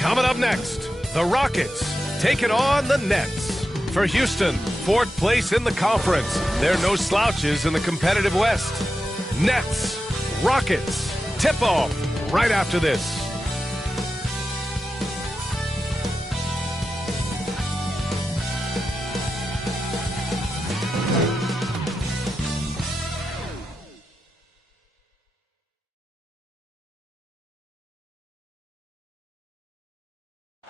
Coming up next, the Rockets taking on the Nets. For Houston, fourth place in the conference. They're no slouches in the competitive West. Nets, Rockets, tip-off right after this.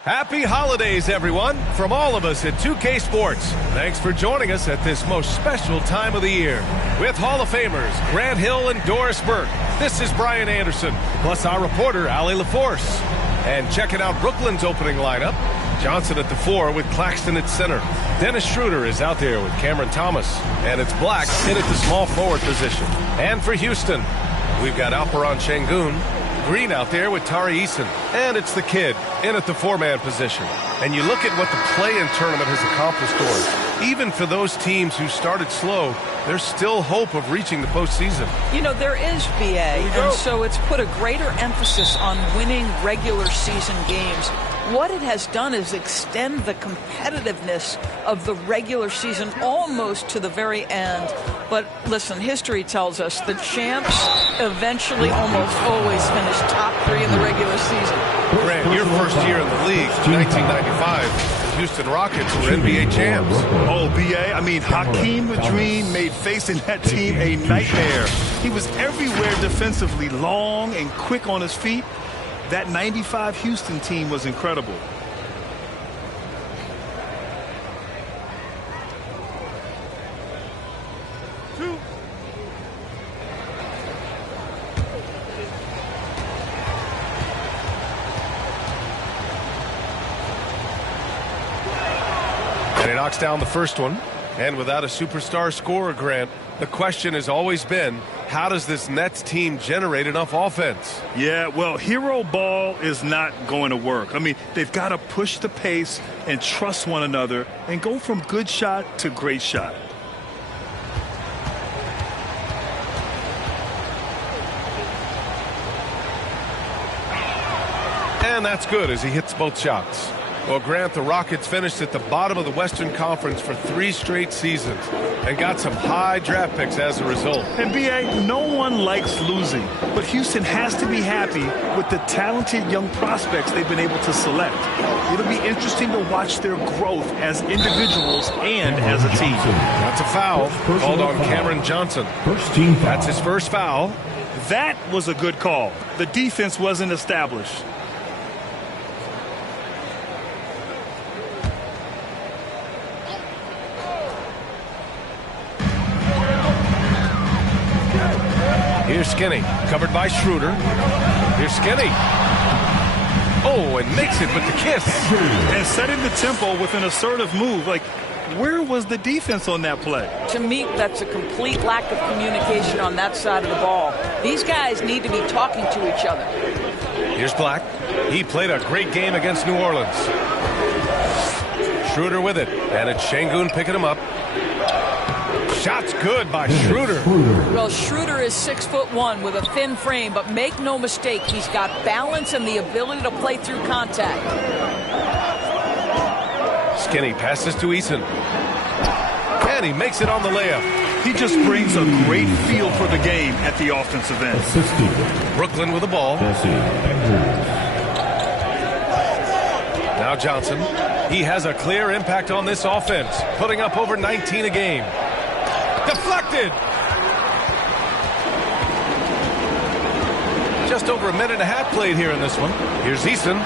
Happy holidays, everyone, from all of us at 2K Sports. Thanks for joining us at this most special time of the year. With Hall of Famers Grant Hill and Doris Burke, this is Brian Anderson, plus our reporter, Allie LaForce. And checking out Brooklyn's opening lineup, Johnson at the 4 with Claxton at center. Dennis Schroeder is out there with Cameron Thomas. And it's Black in at the small forward position. And for Houston, we've got Alperon Şengün, Green out there with Tari Eason. And it's the kid in at the 4-man position. And you look at what the play-in tournament has accomplished for us. Even for those teams who started slow, there's still hope of reaching the postseason. You know, there is, BA, and so it's put a greater emphasis on winning regular season games. What it has done is extend the competitiveness of the regular season almost to the very end. But listen, history tells us the champs eventually almost always finish top 3 in the regular season. Grant, your first year in the league, 1995, the Houston Rockets were NBA champs. Oh, BA, I mean, Hakeem Madreen made facing that team a nightmare. He was everywhere defensively, long and quick on his feet. That 95 Houston team was incredible. And he knocks down the first one. And without a superstar scorer, Grant, the question has always been, how does this Nets team generate enough offense? Yeah, well, hero ball is not going to work. I mean, they've got to push the pace and trust one another and go from good shot to great shot. And that's good as he hits both shots. Well, Grant, the Rockets finished at the bottom of the Western Conference for 3 straight seasons and got some high draft picks as a result. And, B.A., no one likes losing, but Houston has to be happy with the talented young prospects they've been able to select. It'll be interesting to watch their growth as individuals and as a team. That's a foul called on Cameron Johnson. That's his first foul. That was a good call. The defense wasn't established. Here's Skinny, covered by Schroeder. Here's Skinny. Oh, and makes it with the kiss. And setting the tempo with an assertive move. Like, where was the defense on that play? To me, that's a complete lack of communication on that side of the ball. These guys need to be talking to each other. Here's Black. He played a great game against New Orleans. Schroeder with it, and it's Şengün picking him up. Shot's good by Schroeder. Well, Schroeder is 6'1" with a thin frame, but make no mistake, he's got balance and the ability to play through contact. Skinny passes to Eason. And he makes it on the layup. He just brings a great feel for the game at the offensive end. Brooklyn with the ball. Now Johnson. He has a clear impact on this offense, putting up over 19 a game. Deflected. Just over a minute and a half played here in this one. Here's Eason.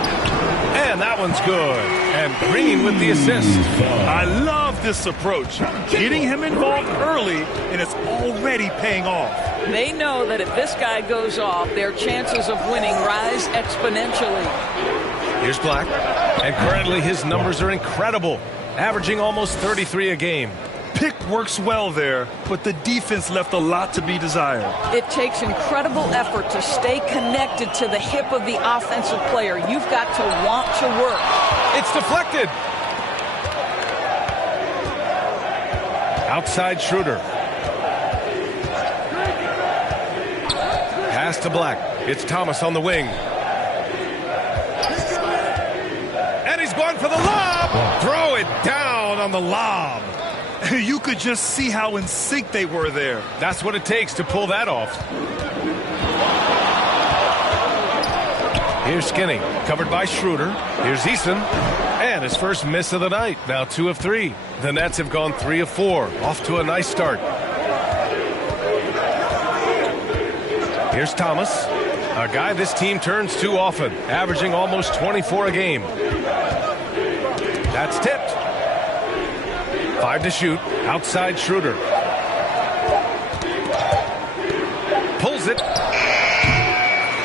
And that one's good. And Green with the assist. I love this approach. Getting him involved early, and it's already paying off. They know that if this guy goes off, their chances of winning rise exponentially. Here's Black. And currently his numbers are incredible, averaging almost 33 a game. Pick works well there, but the defense left a lot to be desired. It takes incredible effort to stay connected to the hip of the offensive player. You've got to want to work. It's deflected. Outside Schroeder. Pass to Black. It's Thomas on the wing. He's going for the lob. Throw it down on the lob. You could just see how in sync they were there. That's what it takes to pull that off. Here's Skinny, covered by Schroeder. Here's Eason, and his first miss of the night. Now 2 of 3. The Nets have gone 3 of 4. Off to a nice start. Here's Thomas, a guy this team turns to often, averaging almost 24 a game. That's tipped. 5 to shoot. Outside Schroeder. Pulls it.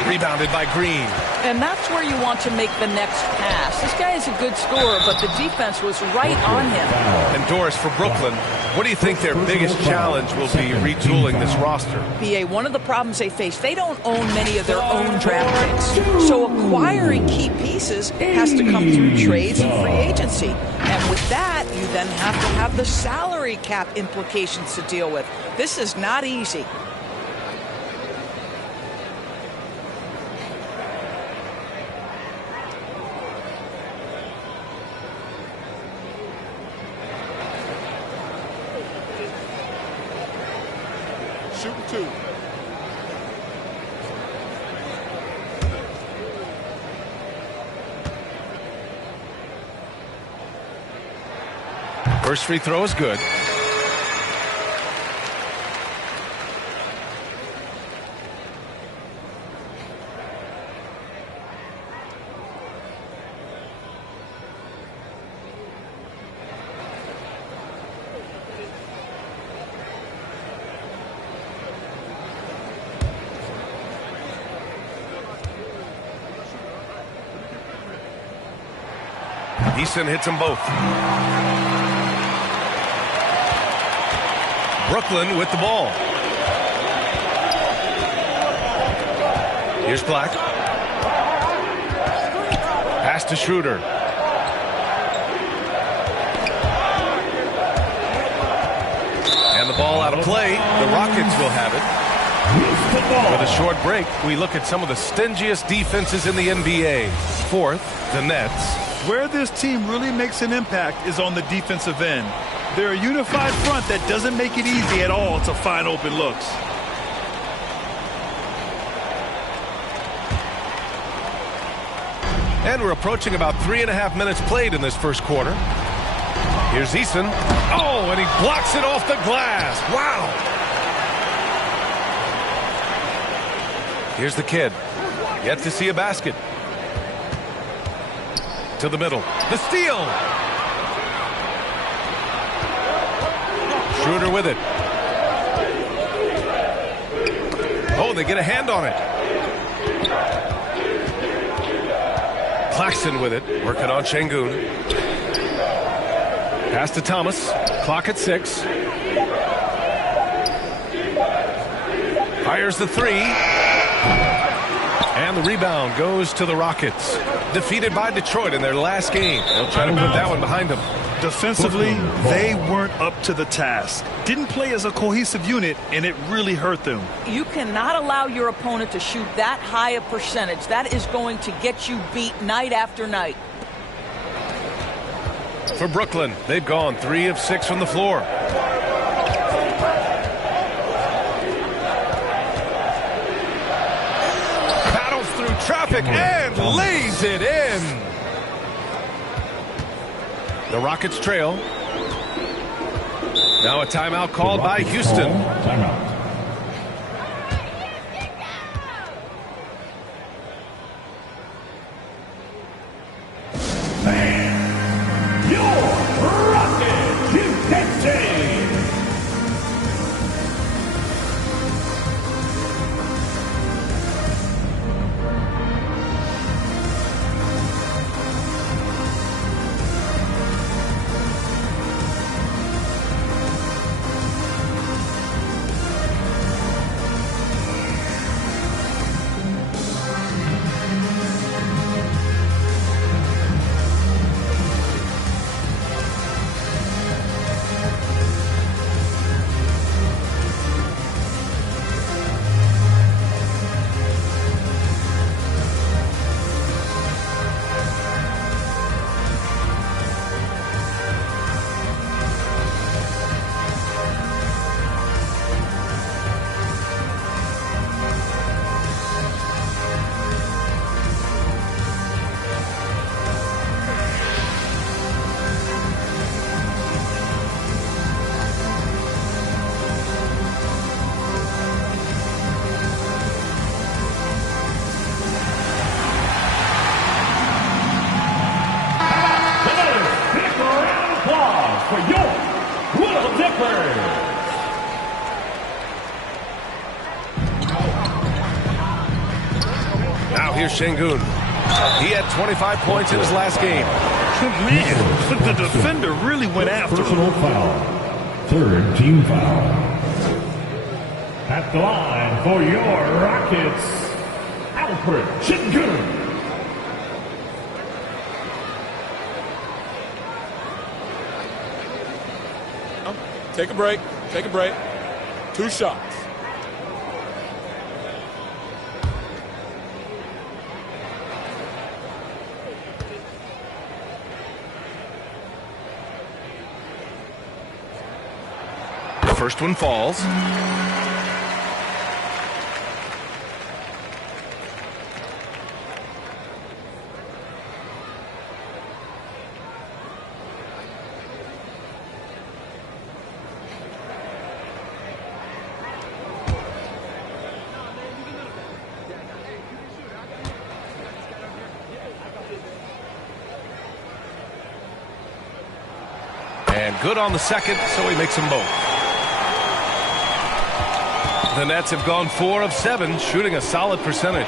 Rebounded by Green. And that's where you want to make the next pass. This guy is a good scorer, but the defense was right on him. And Doris, for Brooklyn, what do you think their biggest challenge will be retooling this roster? BA, one of the problems they face, they don't own many of their own draft picks. So acquiring key pieces has to come through trades and free agency. And with that, you then have to have the salary cap implications to deal with. This is not easy. Shooting 2. First free throw is good. Eason hits them both. Brooklyn with the ball. Here's Black. Pass to Schroeder. And the ball out of play. The Rockets will have it. With a short break, we look at some of the stingiest defenses in the NBA. Fourth, the Nets. Where this team really makes an impact is on the defensive end. They're a unified front that doesn't make it easy at all to find open looks. And we're approaching about 3.5 minutes played in this first quarter. Here's Eason. Oh, and he blocks it off the glass. Wow. Here's the kid. Yet to see a basket. To the middle. The steal. Schroeder with it. Oh, they get a hand on it. Claxton with it. Working on Şengün. Pass to Thomas. Clock at 6. Fires the 3. And the rebound goes to the Rockets. Defeated by Detroit in their last game. They'll try to put that one behind them. Defensively, they weren't up to the task. Didn't play as a cohesive unit, and it really hurt them. You cannot allow your opponent to shoot that high a percentage. That is going to get you beat night after night. For Brooklyn, they've gone 3 of 6 from the floor. Battles through traffic and lays it in. The Rockets trail. Now a timeout called by Houston. Timeout. Here's Şengün. He had 25 points in his last game. Man, but the defender really went after him. Personal foul. Third team foul. At the line for your Rockets, Alfred Şengün. Take a break. Take a break. 2 shots. The first one falls. And good on the second, so he makes them both. The Nets have gone 4 of 7, shooting a solid percentage.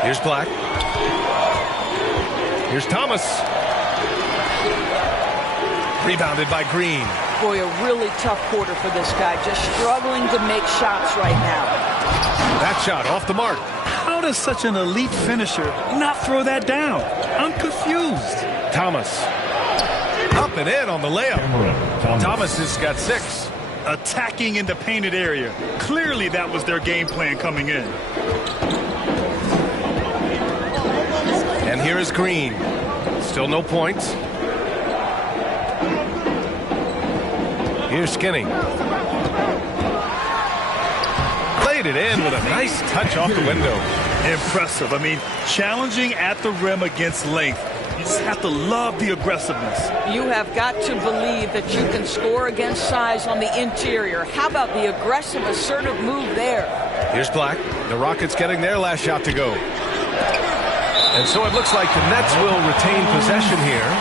Here's Black. Here's Thomas. Rebounded by Green. Boy, a really tough quarter for this guy. Just struggling to make shots right now. That shot off the mark. How does such an elite finisher not throw that down? I'm confused. Thomas. Up and in on the layup. Thomas has got 6. Attacking in the painted area. Clearly that was their game plan coming in. And here is Green. Still no points. Here's Skinny. Laid it in with a nice touch off the window. Impressive. I mean, challenging at the rim against length. You just have to love the aggressiveness. You have got to believe that you can score against size on the interior. How about the aggressive, assertive move there? Here's Black. The Rockets getting their last shot to go. And so it looks like the Nets will retain possession here.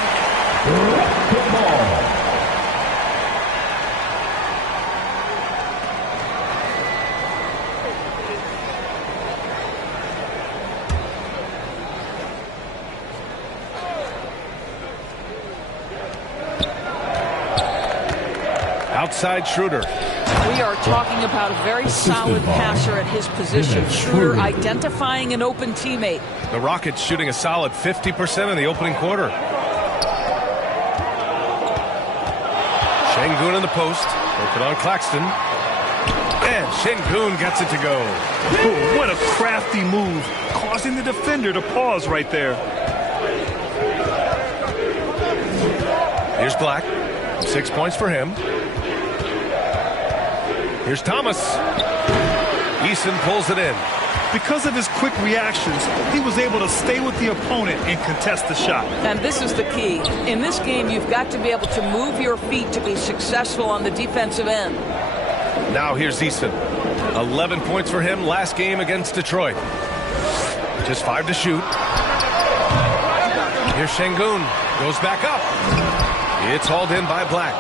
Outside Schroeder. We are talking about a very solid passer at his position. Schroeder identifying an open teammate. The Rockets shooting a solid 50% in the opening quarter. Şengün in the post. Open on Claxton. And Şengün gets it to go. Oh, what a crafty move, causing the defender to pause right there. Here's Black. 6 points for him. Here's Thomas. Eason pulls it in. Because of his quick reactions, he was able to stay with the opponent and contest the shot. And this is the key. In this game, you've got to be able to move your feet to be successful on the defensive end. Now here's Eason. 11 points for him last game against Detroit. Just 5 to shoot. Here's Şengün. Goes back up. It's hauled in by Black.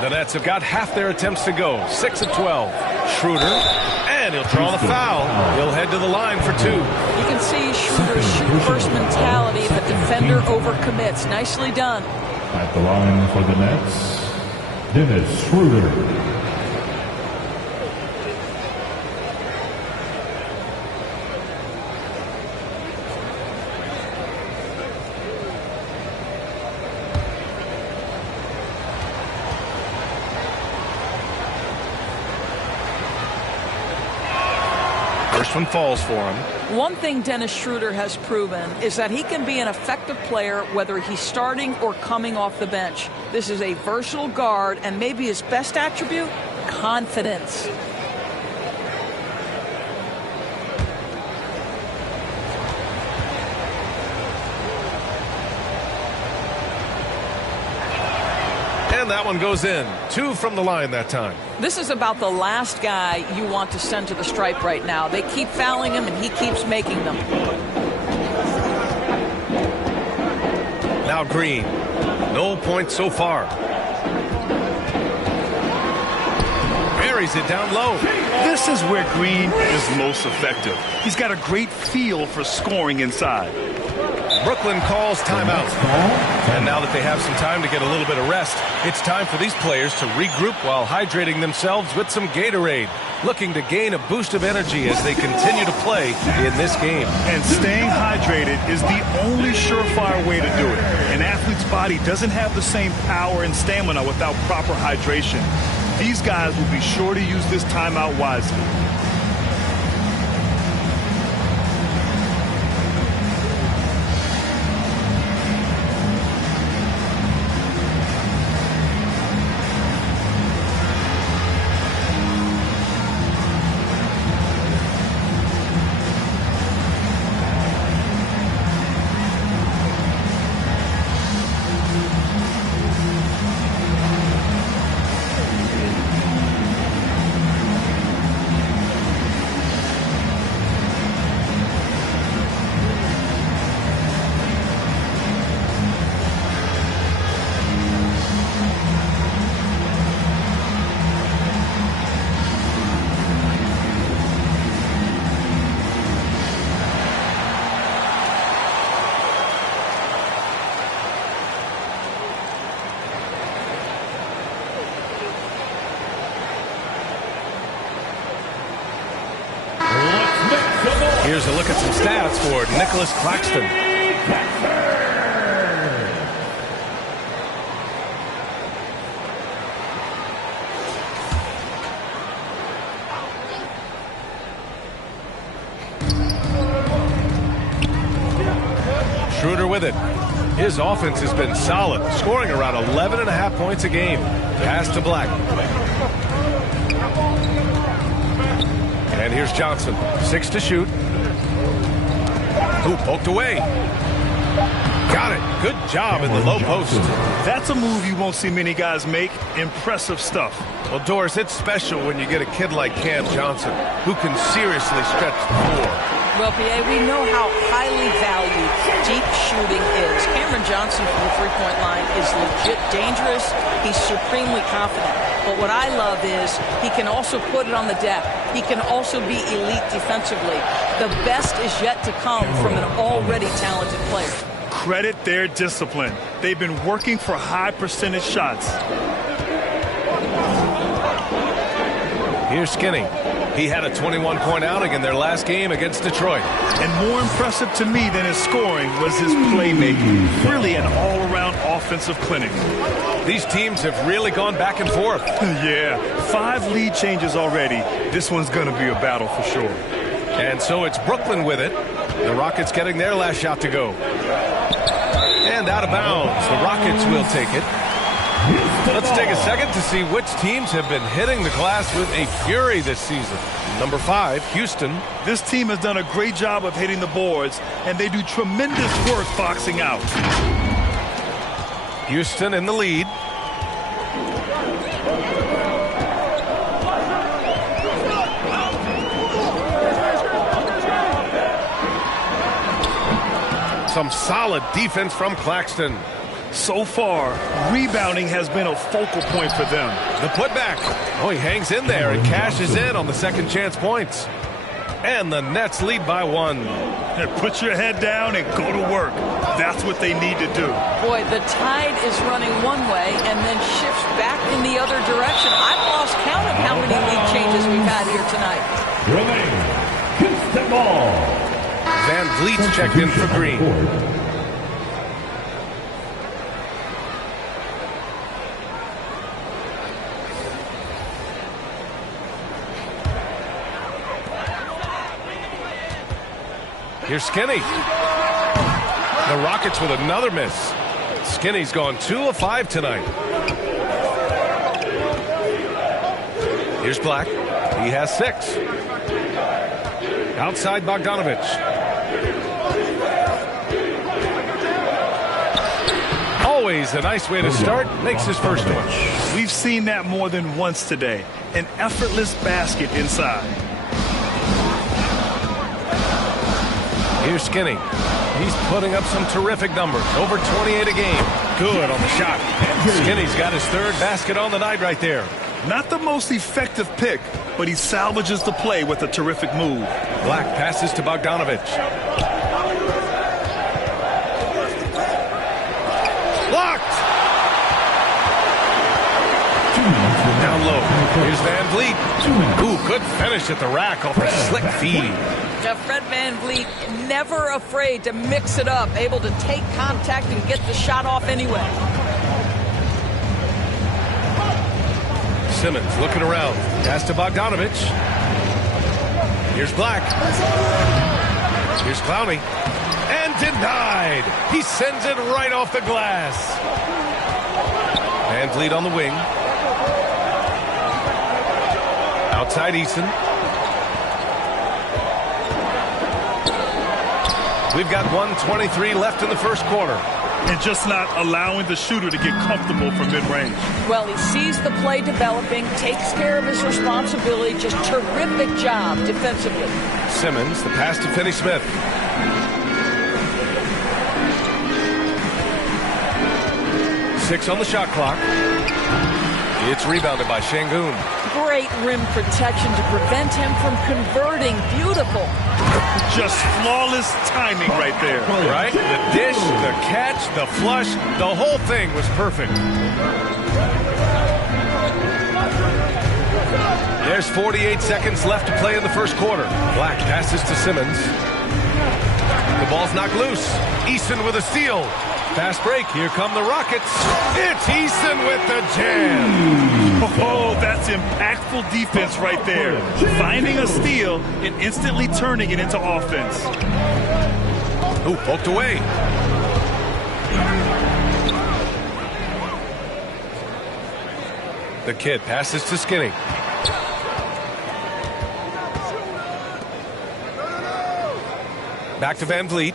The Nets have got half their attempts to go. 6 of 12. Schroeder. And he'll draw the foul. He'll head to the line for 2. You can see Schroeder's shoot-first mentality. The defender overcommits. Nicely done. At the line for the Nets, Dennis Schroeder. First one falls for him. One thing Dennis Schroeder has proven is that he can be an effective player whether he's starting or coming off the bench. This is a versatile guard, and maybe his best attribute, confidence. And that one goes in. 2 from the line that time. This is about the last guy you want to send to the stripe right now. They keep fouling him, and he keeps making them. Now Green. No points so far. buries it down low. This is where Green is most effective. He's got a great feel for scoring inside. Brooklyn calls timeout. And now that they have some time to get a little bit of rest, it's time for these players to regroup while hydrating themselves with some Gatorade, looking to gain a boost of energy as they continue to play in this game. And staying hydrated is the only surefire way to do it. An athlete's body doesn't have the same power and stamina without proper hydration. These guys will be sure to use this timeout wisely. Here's a look at some stats for Nicholas Claxton. Schroeder with it. His offense has been solid, scoring around 11.5 points a game. Pass to Black. And here's Johnson. 6 to shoot. Ooh, poked away. Got it. Good job in the low post. That's a move you won't see many guys make. Impressive stuff. Well, Doris, it's special when you get a kid like Cam Johnson who can seriously stretch the floor. Well, P.A., we know how highly valued deep shooting is. Cameron Johnson from the three-point line is legit dangerous. He's supremely confident. But what I love is he can also put it on the deck. He can also be elite defensively. The best is yet to come from an already talented player. Credit their discipline. They've been working for high percentage shots. Here's Skinny. He had a 21-point outing in their last game against Detroit. And more impressive to me than his scoring was his playmaking. Really an all-around offensive clinic. These teams have really gone back and forth. Yeah, 5 lead changes already. This one's going to be a battle for sure. And so it's Brooklyn with it. The Rockets getting their last shot to go. And out of bounds. The Rockets will take it. Let's take a second to see which teams have been hitting the glass with a fury this season. Number 5, Houston. This team has done a great job of hitting the boards, and they do tremendous work boxing out. Houston in the lead. Some solid defense from Claxton. So far, rebounding has been a focal point for them. The putback. Oh, he hangs in there and cashes in on the second chance points. And the Nets lead by 1. Put your head down and go to work. That's what they need to do. Boy, the tide is running one way and then shifts back in the other direction. I've lost count of how many lead changes we've had here tonight. Houston ball. Van Vliet's checked in for Green. Here's Skinny. The Rockets with another miss. Skinny's gone 2 of 5 tonight. Here's Black. He has 6. Outside Bogdanovich. Always a nice way to start. Makes his first one. We've seen that more than once today. An effortless basket inside. Here's Skinny. He's putting up some terrific numbers. Over 28 a game. Good on the shot. Skinny's got his 3rd basket on the night right there. Not the most effective pick, but he salvages the play with a terrific move. Black passes to Bogdanovich. Blocked! Down low. Here's Van Vliet. Ooh, good finish at the rack off a slick feed. Now, Fred VanVleet, never afraid to mix it up, able to take contact and get the shot off anyway. Simmons looking around. Pass to Bogdanovich. Here's Black. Here's Clowney. And denied. He sends it right off the glass. VanVleet on the wing. Outside Eason. We've got 1:23 left in the first quarter. And just not allowing the shooter to get comfortable from mid-range. Well, he sees the play developing, takes care of his responsibility. Just terrific job defensively. Simmons, the pass to Finney-Smith. Six on the shot clock. It's rebounded by Şengün. Great rim protection to prevent him from converting. Beautiful. Just flawless timing right there. Right? The dish, the catch, the flush, the whole thing was perfect. There's 48 seconds left to play in the first quarter. Black passes to Simmons. The ball's knocked loose. Eason with a steal. Fast break. Here come the Rockets. It's Eason with the jam. Oh, that's impactful defense right there. Finding a steal and instantly turning it into offense. Ooh, poked away. The kid passes to Skinny. Back to VanVleet.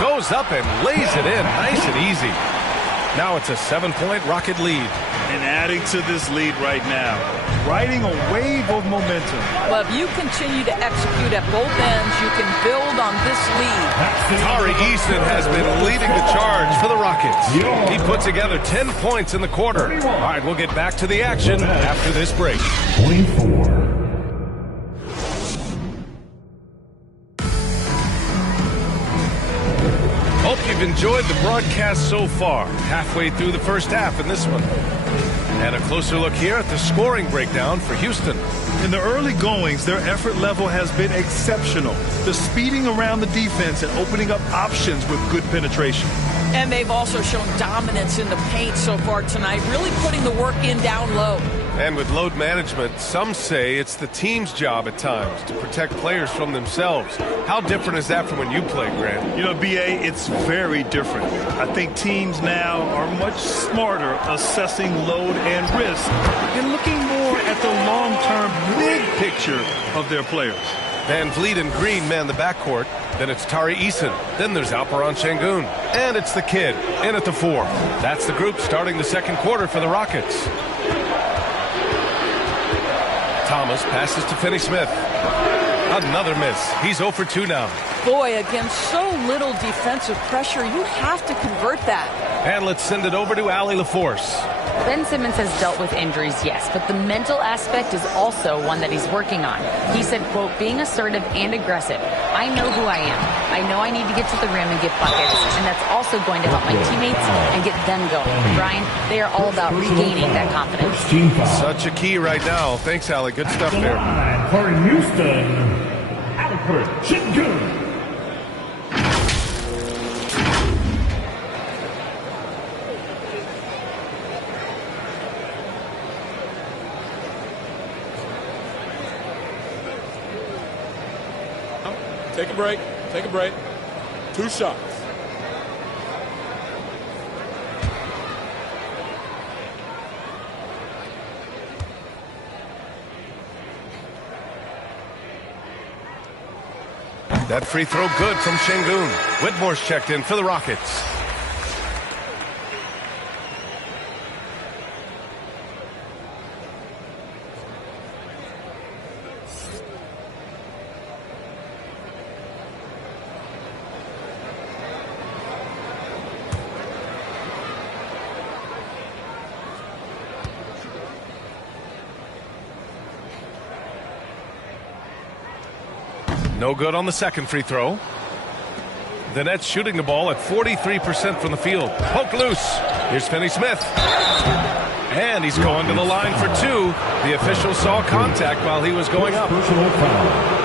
Goes up and lays it in nice and easy. Now it's a 7-point Rocket lead. And adding to this lead right now, riding a wave of momentum. Well, if you continue to execute at both ends, you can build on this lead. Tari Eason has been leading the charge for the Rockets. He put together 10 points in the quarter. All right, we'll get back to the action after this break. 24. Hope you've enjoyed the broadcast so far. Halfway through the first half in this one. And a closer look here at the scoring breakdown for Houston. In the early goings, their effort level has been exceptional. The speeding around the defense and opening up options with good penetration. And they've also shown dominance in the paint so far tonight, really putting the work in down low. And with load management, some say it's the team's job at times to protect players from themselves. How different is that from when you played, Grant? You know, B.A., it's very different. I think teams now are much smarter assessing load and risk and looking more at the long-term big picture of their players. VanVleet and Green man the backcourt. Then it's Tari Eason. Then there's Alperen Şengün. And it's the kid in at the 4. That's the group starting the second quarter for the Rockets. Thomas passes to Finney-Smith. Another miss. He's 0 for 2 now. Boy, against so little defensive pressure, you have to convert that. And let's send it over to Allie LaForce. Ben Simmons has dealt with injuries, yes, but the mental aspect is also one that he's working on. He said, quote, being assertive and aggressive. I know who I am. I know I need to get to the rim and get buckets, and that's also going to help my teammates and get them going. Brian, they are all about regaining that confidence. Such a key right now. Thanks, Allie. Good stuff there. For Houston, Alperen Şengün. Take a break. Take a break. 2 shots. That free throw good from Şengün. Whitmore's checked in for the Rockets. No good on the second free throw. The Nets shooting the ball at 43% from the field. Poke loose. Here's Finney-Smith. And he's going to the line for two. The official saw contact while he was going up.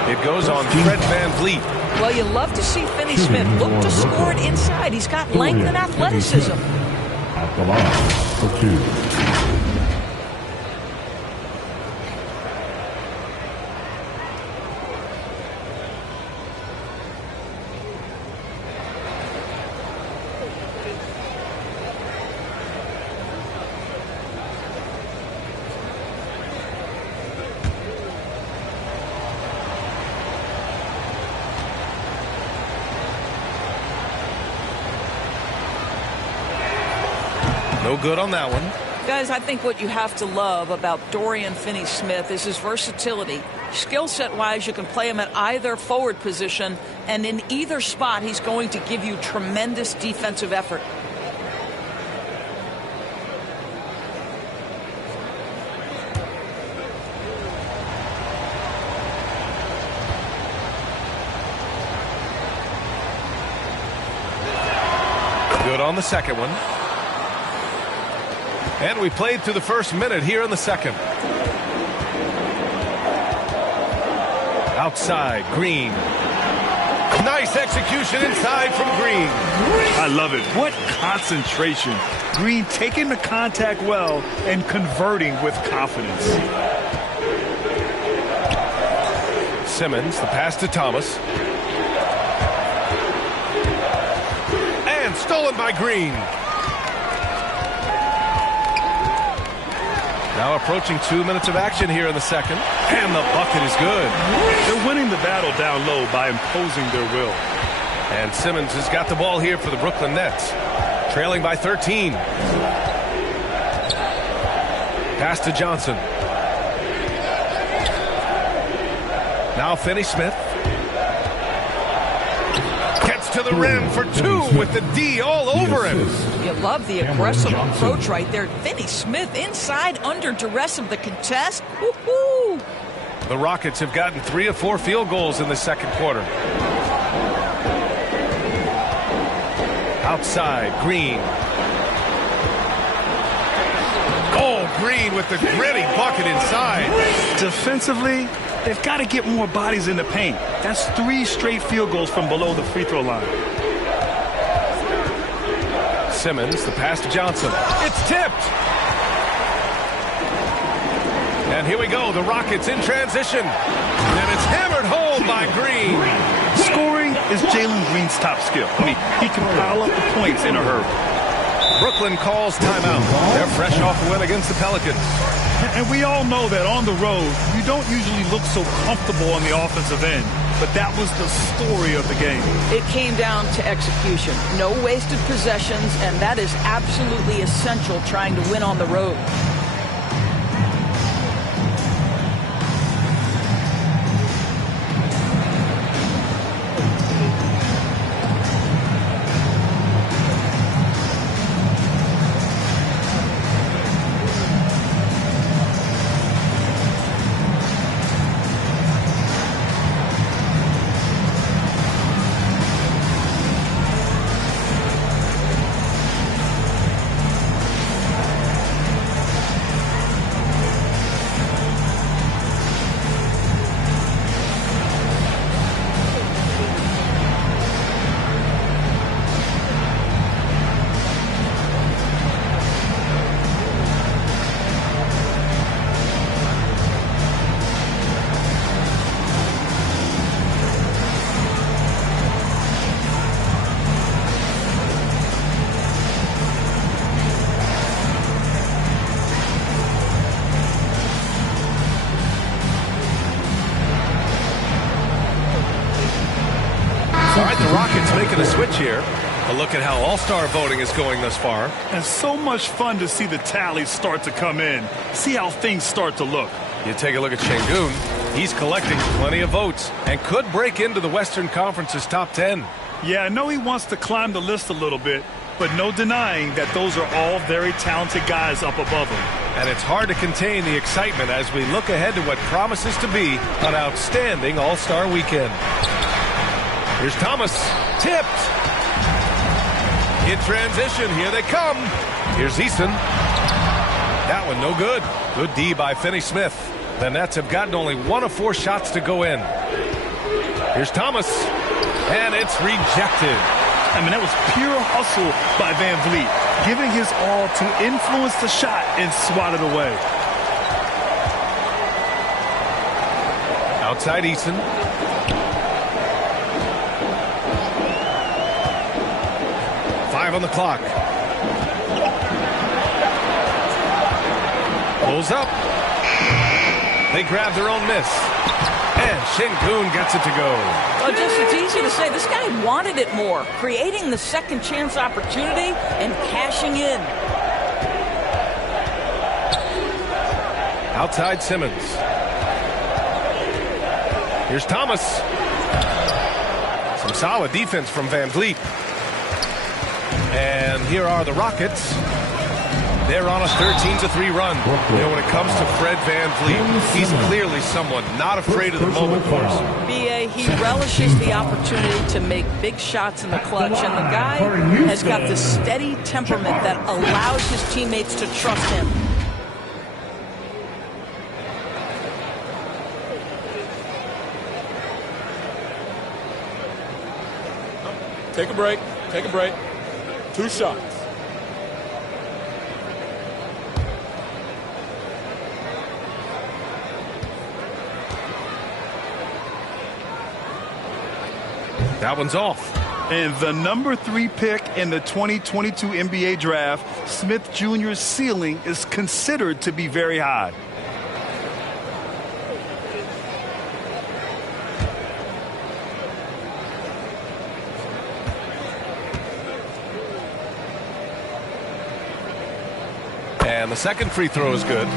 It goes on Fred VanVleet. Well, you love to see Finney-Smith look to score it inside. He's got length and athleticism. At the line for two. No good on that one. Guys, I think what you have to love about Dorian Finney-Smith is his versatility. Skill set wise, you can play him at either forward position, and in either spot, he's going to give you tremendous defensive effort. Good on the second one. And we played through the first minute here in the second. Outside, Green. Nice execution inside from Green. I love it. What concentration. Green taking the contact well and converting with confidence. Simmons, the pass to Thomas. And stolen by Green. Now approaching 2 minutes of action here in the second. And the bucket is good. They're winning the battle down low by imposing their will. And Simmons has got the ball here for the Brooklyn Nets. Trailing by 13. Pass to Johnson. Now Finney-Smith. Gets to the rim for two with the D all over him. You love the aggressive approach right there. Finney-Smith inside under duress of the contest. Woo-hoo! The Rockets have gotten 3 of 4 field goals in the second quarter. Outside, Green. Oh, Green with the gritty bucket inside. Defensively, they've got to get more bodies in the paint. That's 3 straight field goals from below the free throw line. Simmons, the pass to Johnson. It's tipped. And here we go, the Rockets in transition. And it's hammered home by Green. Scoring is Jalen Green's top skill. I mean, he can pile up the points in a hurry. Brooklyn calls timeout. They're fresh off a win against the Pelicans. And we all know that on the road, you don't usually look so comfortable on the offensive end. But that was the story of the game. It came down to execution. No wasted possessions, and that is absolutely essential trying to win on the road. All right, the Rockets making a switch here. A look at how all-star voting is going thus far. And so much fun to see the tallies start to come in. See how things start to look. You take a look at Şengün. He's collecting plenty of votes and could break into the Western Conference's top 10. Yeah, I know he wants to climb the list a little bit, but no denying that those are all very talented guys up above him. And it's hard to contain the excitement as we look ahead to what promises to be an outstanding All-Star weekend. Here's Thomas. Tipped. In transition, here they come. Here's Eason. That one no good. Good D by Finney-Smith. The Nets have gotten only 1 of 4 shots to go in. Here's Thomas. And it's rejected. I mean, that was pure hustle by Van Vliet, giving his all to influence the shot and swat it away. Outside Eason. On the clock. Pulls up. They grab their own miss. And Sengun gets it to go. Well, it's easy to say this guy wanted it more, creating the second chance opportunity and cashing in. Outside Simmons. Here's Thomas. Some solid defense from Van Vliet. And here are the Rockets. They're on a 13-3 run. You know, when it comes to Fred Van Vliet, he's clearly someone not afraid of the moment for us. B.A., he relishes the opportunity to make big shots in the clutch, and the guy has got the steady temperament that allows his teammates to trust him. Take a break. Take a break. 2 shots. That one's off. And the number 3 pick in the 2022 NBA draft, Smith Jr.'s ceiling is considered to be very high. And the second free throw is good.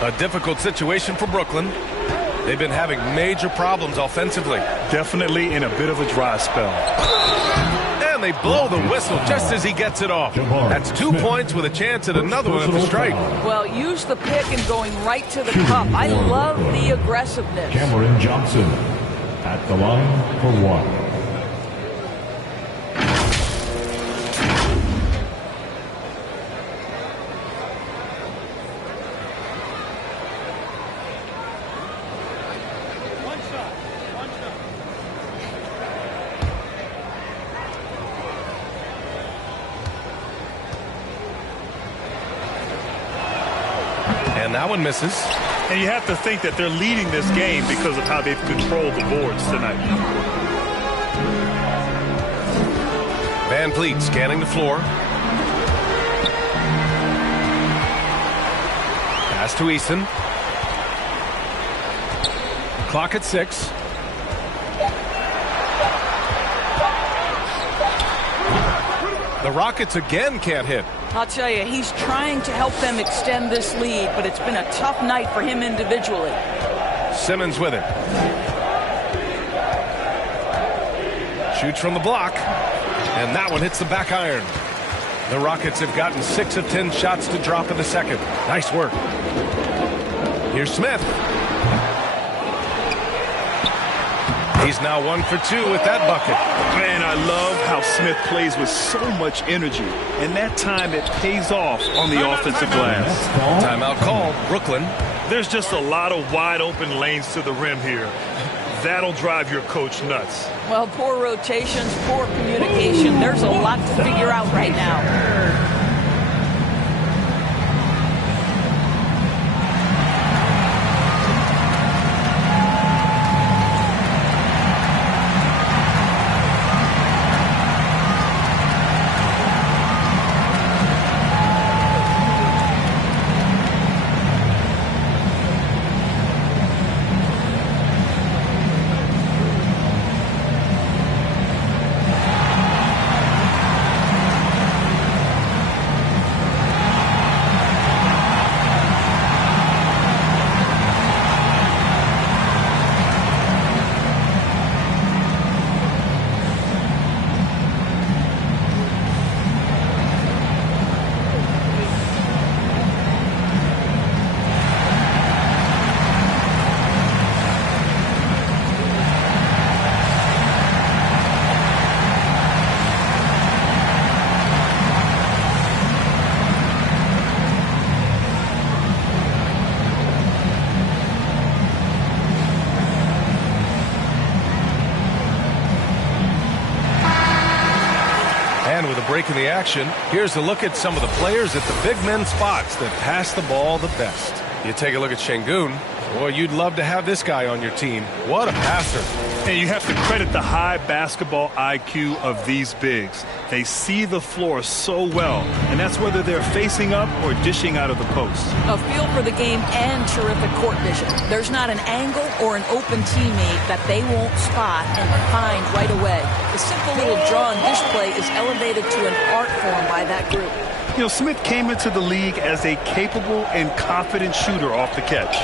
A difficult situation for Brooklyn. They've been having major problems offensively. Definitely in a bit of a dry spell. And they blow the whistle just as he gets it off. That's 2 points with a chance at another one at the strike. Well, use the pick and going right to the cup. I love the aggressiveness. Cameron Johnson at the line for 1. And that one misses. And you have to think that they're leading this game because of how they've controlled the boards tonight. Van Vliet scanning the floor. Pass to Eason. Clock at 6. The Rockets again can't hit. I'll tell you, he's trying to help them extend this lead, but it's been a tough night for him individually. Simmons with it. Shoots from the block, and that one hits the back iron. The Rockets have gotten 6 of 10 shots to drop in the second. Nice work. Here's Smith. He's now 1 for 2 with that bucket. Man, I love how Smith plays with so much energy. And that time it pays off on the offensive glass. Timeout called. Brooklyn. There's just a lot of wide open lanes to the rim here. That'll drive your coach nuts. Well, poor rotations, poor communication. There's a lot to figure out right now. the action, here's a look at some of the players at the big men spots that pass the ball the best. You take a look at Şengün. Boy, you'd love to have this guy on your team. What a passer. And you have to credit the high basketball IQ of these bigs. They see the floor so well, and that's whether they're facing up or dishing out of the post. A feel for the game and terrific court vision. There's not an angle or an open teammate that they won't spot and find right away. The simple little draw and dish play is elevated to an art form by that group. You know, Smith came into the league as a capable and confident shooter off the catch.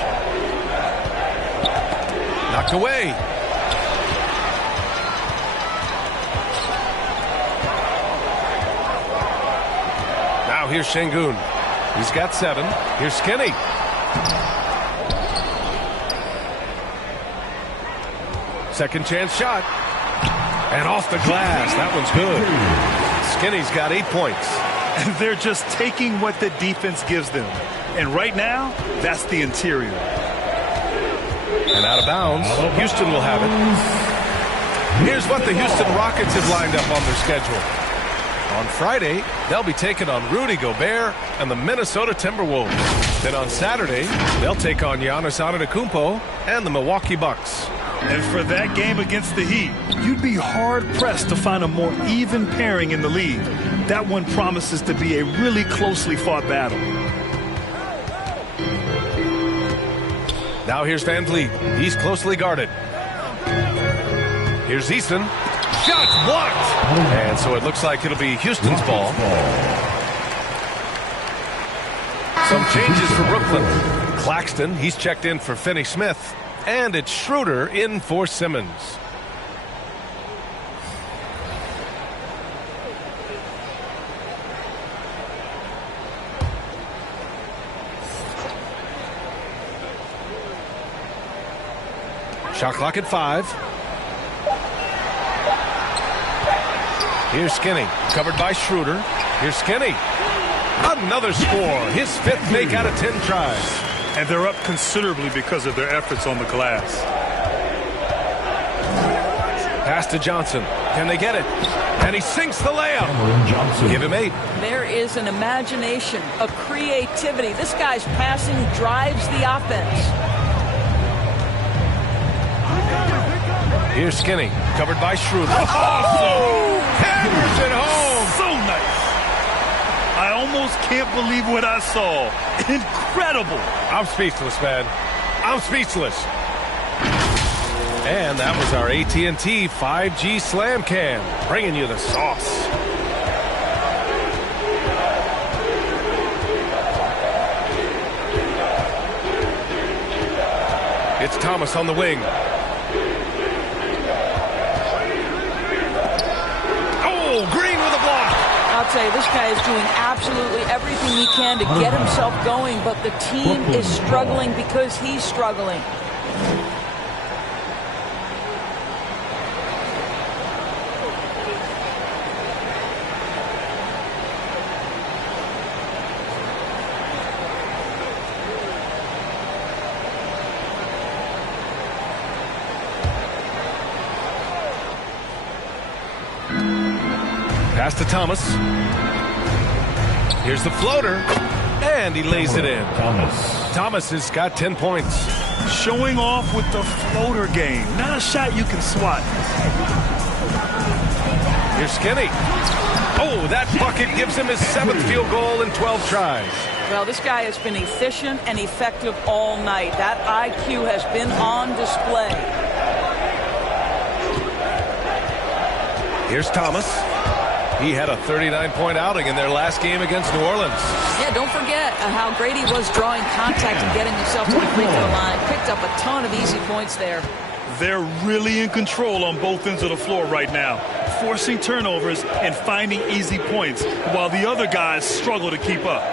Knocked away. Now here's Şengün. He's got 7. Here's Skinny. Second chance shot. And off the glass. That one's good. Skinny's got 8 points. And they're just taking what the defense gives them. And right now, that's the interior. And out of bounds. Houston will have it. Here's what the Houston Rockets have lined up on their schedule. On Friday, they'll be taking on Rudy Gobert and the Minnesota Timberwolves. Then on Saturday, they'll take on Giannis Antetokounmpo and the Milwaukee Bucks. And for that game against the Heat, you'd be hard-pressed to find a more even pairing in the league. That one promises to be a really closely fought battle. Now here's Van Vliet. He's closely guarded. Here's Easton. Shots blocked. And so it looks like it'll be Houston's ball. Some changes for Brooklyn. Claxton, he's checked in for Finney Smith. And it's Schroeder in for Simmons. Shot clock at 5. Here's Skinny, covered by Schroeder. Here's Skinny. Another score. His 5th make out of 10 tries. And they're up considerably because of their efforts on the glass. Pass to Johnson. Can they get it? And he sinks the layup. Give him 8. There is an imagination, a creativity. This guy's passing drives the offense. Here's Skinny, covered by Schroeder. Oh! Hammers it home. So nice. I almost can't believe what I saw. Incredible. I'm speechless, man. I'm speechless. And that was our AT&T 5G Slam Cam, bringing you the sauce. It's Thomas on the wing. Oh, Green with a block. I'll tell you, this guy is doing absolutely everything he can to get himself going, but the team is struggling because he's struggling. Pass to Thomas. Here's the floater. And he lays it in. Thomas has got 10 points. Showing off with the floater game. Not a shot you can swat. Here's Skinny. Oh, that bucket gives him his 7th field goal in 12 tries. Well, this guy has been efficient and effective all night. That IQ has been on display. Here's Thomas. He had a 39-point outing in their last game against New Orleans. Yeah, don't forget how great he was drawing contact and getting himself to the free throw line. Picked up a ton of easy points there. They're really in control on both ends of the floor right now, forcing turnovers and finding easy points while the other guys struggle to keep up.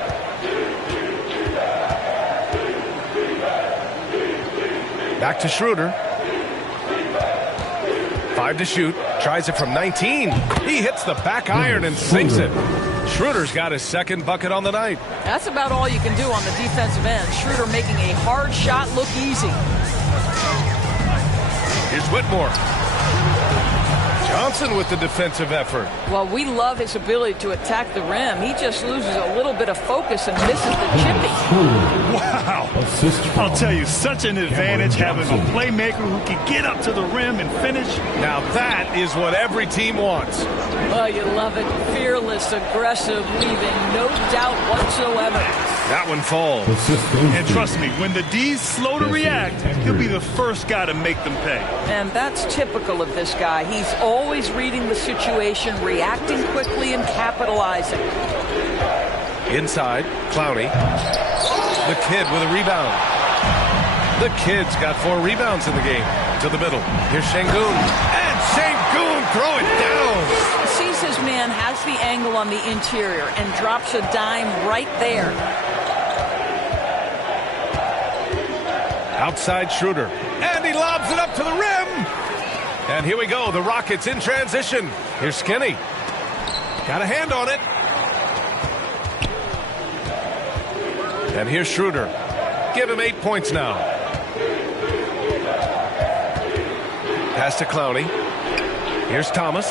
Back to Schroeder. 5 to shoot. Tries it from 19. He hits the back iron and sinks it. Schroeder's got his 2nd bucket on the night. That's about all you can do on the defensive end. Schroeder making a hard shot look easy. Here's Whitmore. Johnson with the defensive effort. Well, we love his ability to attack the rim. He just loses a little bit of focus and misses the chippy. Wow. I'll tell you, such an advantage having a playmaker who can get up to the rim and finish. Now that is what every team wants. Oh, you love it. Fearless, aggressive, leaving no doubt whatsoever. That one falls. And trust me, when the D's slow to react, he'll be the first guy to make them pay. And that's typical of this guy. He's always reading the situation, reacting quickly, and capitalizing. Inside, Clowney. The kid with a rebound. The kid's got 4 rebounds in the game. To the middle. Here's Şengün. And Şengün throw it down. Sees his man, has the angle on the interior, and drops a dime right there. Outside Schroeder. And he lobs it up to the rim. And here we go. The Rockets in transition. Here's Skinny. Got a hand on it. And here's Schroeder. Give him 8 points now. Pass to Clowney. Here's Thomas.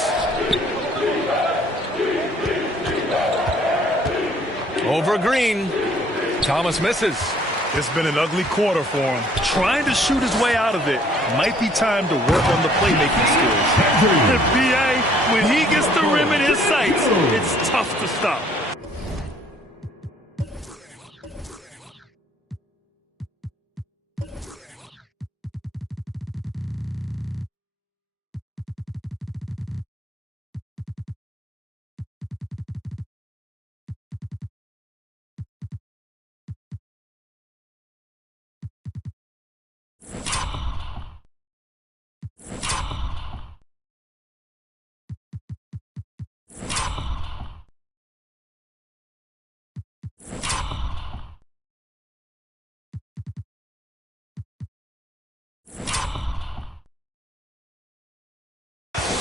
Over Green. Thomas misses. It's been an ugly quarter for him. Trying to shoot his way out of it. Might be time to work on the playmaking skills. B.A., when he gets the rim in his sights, it's tough to stop.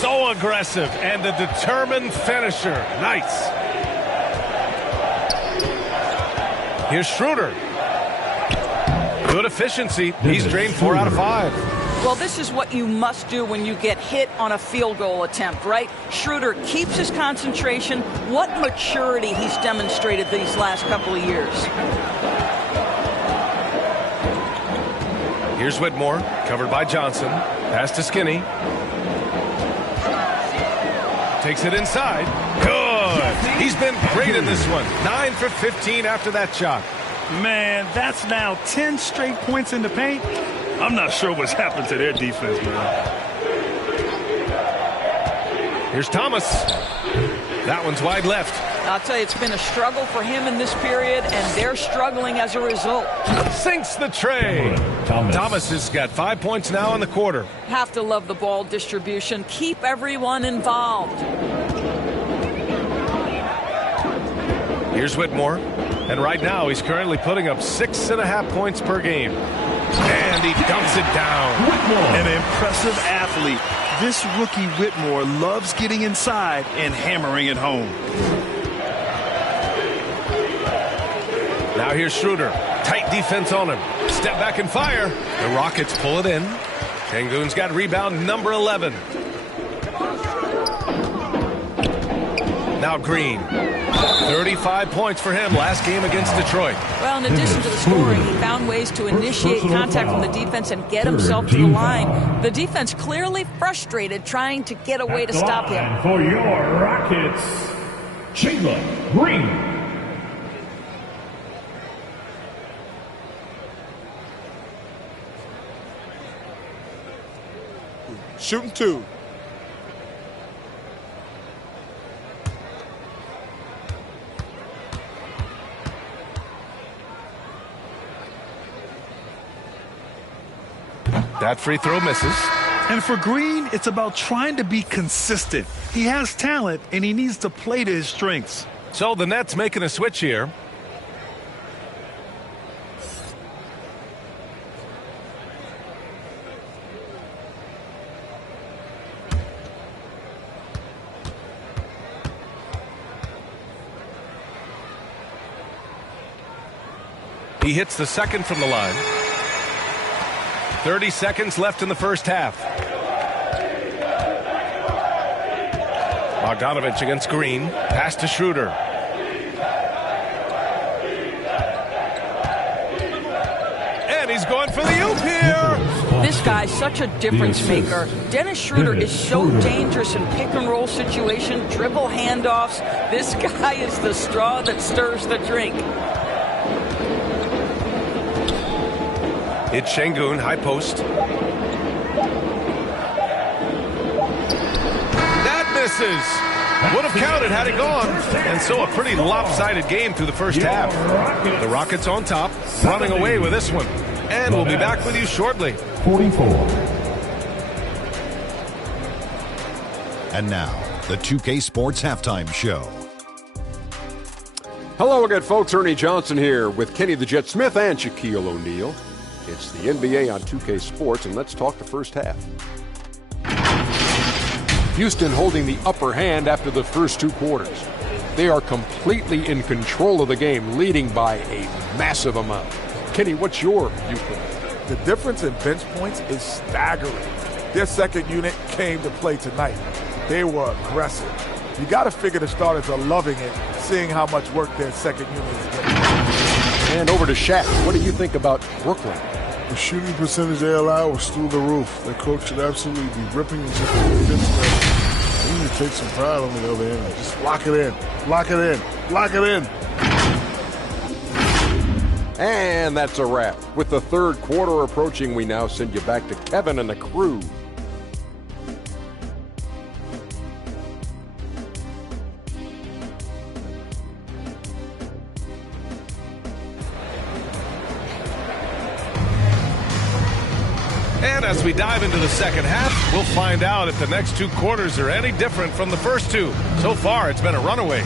So aggressive and a determined finisher. Nice. Here's Schroeder. Good efficiency. He's drained 4 out of 5. Well, this is what you must do when you get hit on a field goal attempt, right? Schroeder keeps his concentration. What maturity he's demonstrated these last couple of years. Here's Whitmore, covered by Johnson. Pass to Skinny. Takes it inside. Good. He's been great in this one. 9 for 15 after that shot. Man, that's now 10 straight points in the paint. I'm not sure what's happened to their defense, man. Here's Thomas. That one's wide left. I'll tell you, it's been a struggle for him in this period, and they're struggling as a result. Sinks the tray. Thomas has got 5 points now in the quarter. Have to love the ball distribution. Keep everyone involved. Here's Whitmore. And right now, he's currently putting up 6.5 points per game. And he dunks it down. Whitmore. An impressive athlete. This rookie Whitmore loves getting inside and hammering it home. Now here's Schroeder. Tight defense on him. Step back and fire. The Rockets pull it in. Şengün's got rebound number 11. Now Green. 35 points for him last game against Detroit. Well, in addition to the scoring, he found ways to initiate contact from the defense and get himself to the line. The defense clearly frustrated trying to get a way to stop him. For your Rockets, Jalen Green. Shooting 2. That free throw misses. And for Green, it's about trying to be consistent. He has talent, and he needs to play to his strengths. So the Nets making a switch here. He hits the second from the line. 30 seconds left in the first half. Bogdanovich against Green. Pass to Schroeder. And he's going for the oop here. This guy's such a difference maker. Dennis Schroeder is so dangerous in pick-and-roll situation, dribble handoffs. This guy is the straw that stirs the drink. It's Şengün, high post. That misses. Would have counted had it gone. And so a pretty lopsided game through the first half. The Rockets on top, running away with this one. And we'll be back with you shortly. 44. And now, the 2K Sports Halftime Show. Hello again, folks. Ernie Johnson here with Kenny the Jet Smith and Shaquille O'Neal. It's the NBA on 2K Sports, and let's talk the first half. Houston holding the upper hand after the first two quarters. They are completely in control of the game, leading by a massive amount. Kenny, what's your viewpoint? The difference in bench points is staggering. Their second unit came to play tonight. They were aggressive. You got to figure the starters are loving it, seeing how much work their second unit is getting. And over to Shaq. What do you think about Brooklyn? The shooting percentage they allow was through the roof. Their coach should absolutely be ripping into the defense. They need to take some pride on the other end. Just lock it in. Lock it in. Lock it in. And that's a wrap. With the third quarter approaching, we now send you back to Kevin and the crew. And as we dive into the second half, we'll find out if the next two quarters are any different from the first two. So far, it's been a runaway.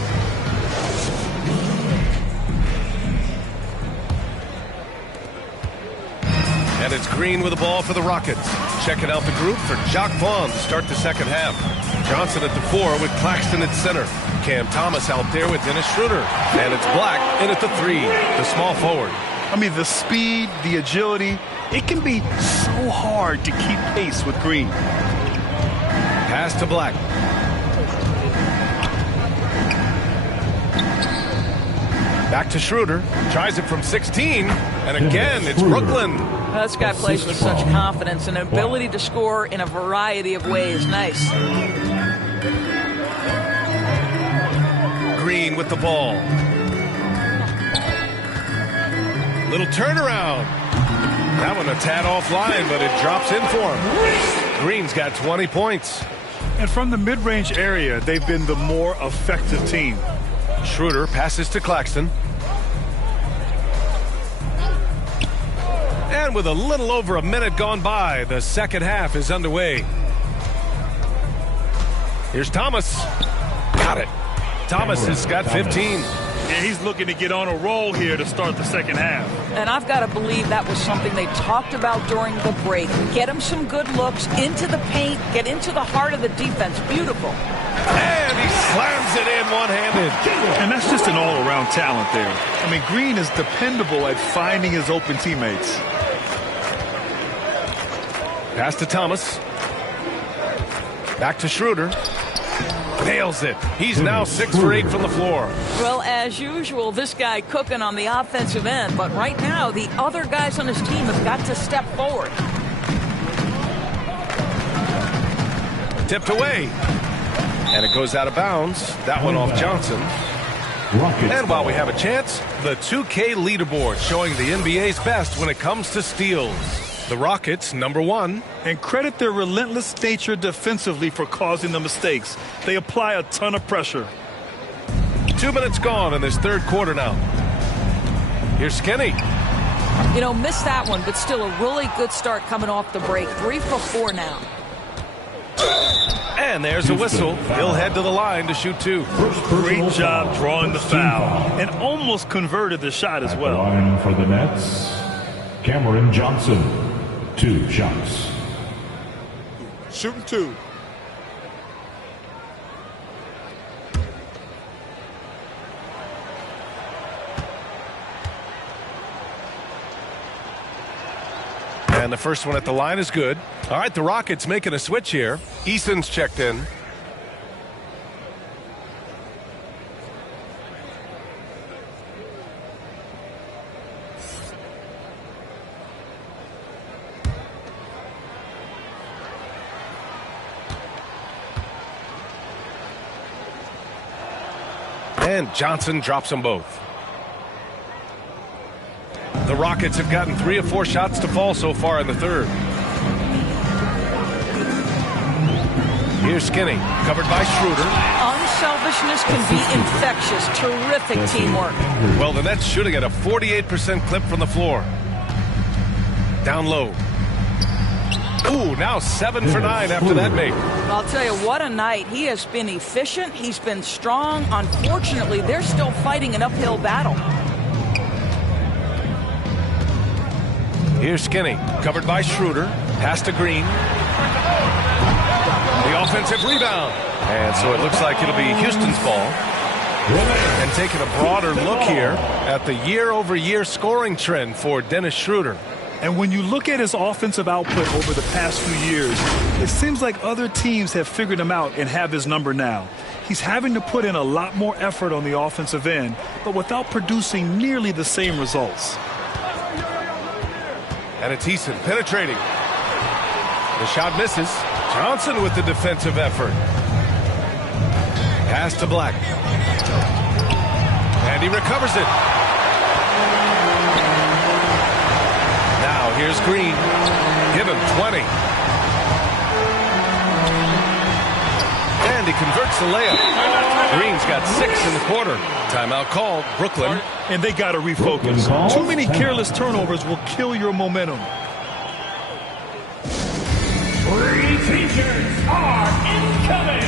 And it's Green with the ball for the Rockets. Checking out the group for Jacque Vaughn to start the second half. Johnson at the 4 with Claxton at center. Cam Thomas out there with Dennis Schroeder. And it's Black in at the 3, the small forward. I mean, the speed, the agility, it can be so hard to keep pace with Green. Pass to Black. Back to Schroeder. Tries it from 16. And again, it's Brooklyn. This guy plays with such confidence and ability to score in a variety of ways. Nice. Green with the ball. Little turnaround. That one a tad offline, but it drops in for him. Green's got 20 points. And from the mid-range area, they've been the more effective team. Schroeder passes to Claxton. And with a little over a minute gone by, the second half is underway. Here's Thomas. Got it. Thomas has got 15. Yeah, he's looking to get on a roll here to start the second half. And I've got to believe that was something they talked about during the break. Get him some good looks into the paint, get into the heart of the defense. Beautiful. And he slams it in one-handed. And that's just an all-around talent there. I mean, Green is dependable at finding his open teammates. Pass to Thomas. Back to Schroeder. Nails it. He's now 6 for 8 from the floor. Well, as usual, this guy cooking on the offensive end. But right now, the other guys on his team have got to step forward. Tipped away. And it goes out of bounds. That one off Johnson. And while we have a chance, the 2K leaderboard showing the NBA's best when it comes to steals. The Rockets, number 1. And credit their relentless nature defensively for causing the mistakes. They apply a ton of pressure. 2 minutes gone in this third quarter now. Here's Skinny. You know, missed that one, but still a really good start coming off the break. 3 for 4 now. And there's a whistle. He'll head to the line to shoot 2. Great job drawing the foul. And almost converted the shot as well. Line for the Nets, Cameron Johnson. 2 shots. Shooting 2. And the first one at the line is good. All right, the Rockets making a switch here. Eason's checked in. And Johnson drops them both. The Rockets have gotten 3 or 4 shots to fall so far in the third. Here's Skinny, covered by Schroeder. Unselfishness can be infectious. Terrific teamwork. Well, the Nets shooting at a 48% clip from the floor. Down low. Ooh, now 7 for 9 after that make. I'll tell you, what a night. He has been efficient. He's been strong. Unfortunately, they're still fighting an uphill battle. Here's Skinny, covered by Schroeder. Pass to Green. The offensive rebound. And so it looks like it'll be Houston's ball. And taking a broader look here at the year-over-year scoring trend for Dennis Schroeder. And when you look at his offensive output over the past few years, it seems like other teams have figured him out and have his number now. He's having to put in a lot more effort on the offensive end, but without producing nearly the same results. And it's Eason penetrating. The shot misses. Johnson with the defensive effort. Pass to Black. And he recovers it. Now here's Green. Give him 20. And he converts the layup. Green's got 6 in the quarter. Timeout called. Brooklyn. And they got to refocus. Too many careless turnovers will kill your momentum. Free t-shirts are incoming.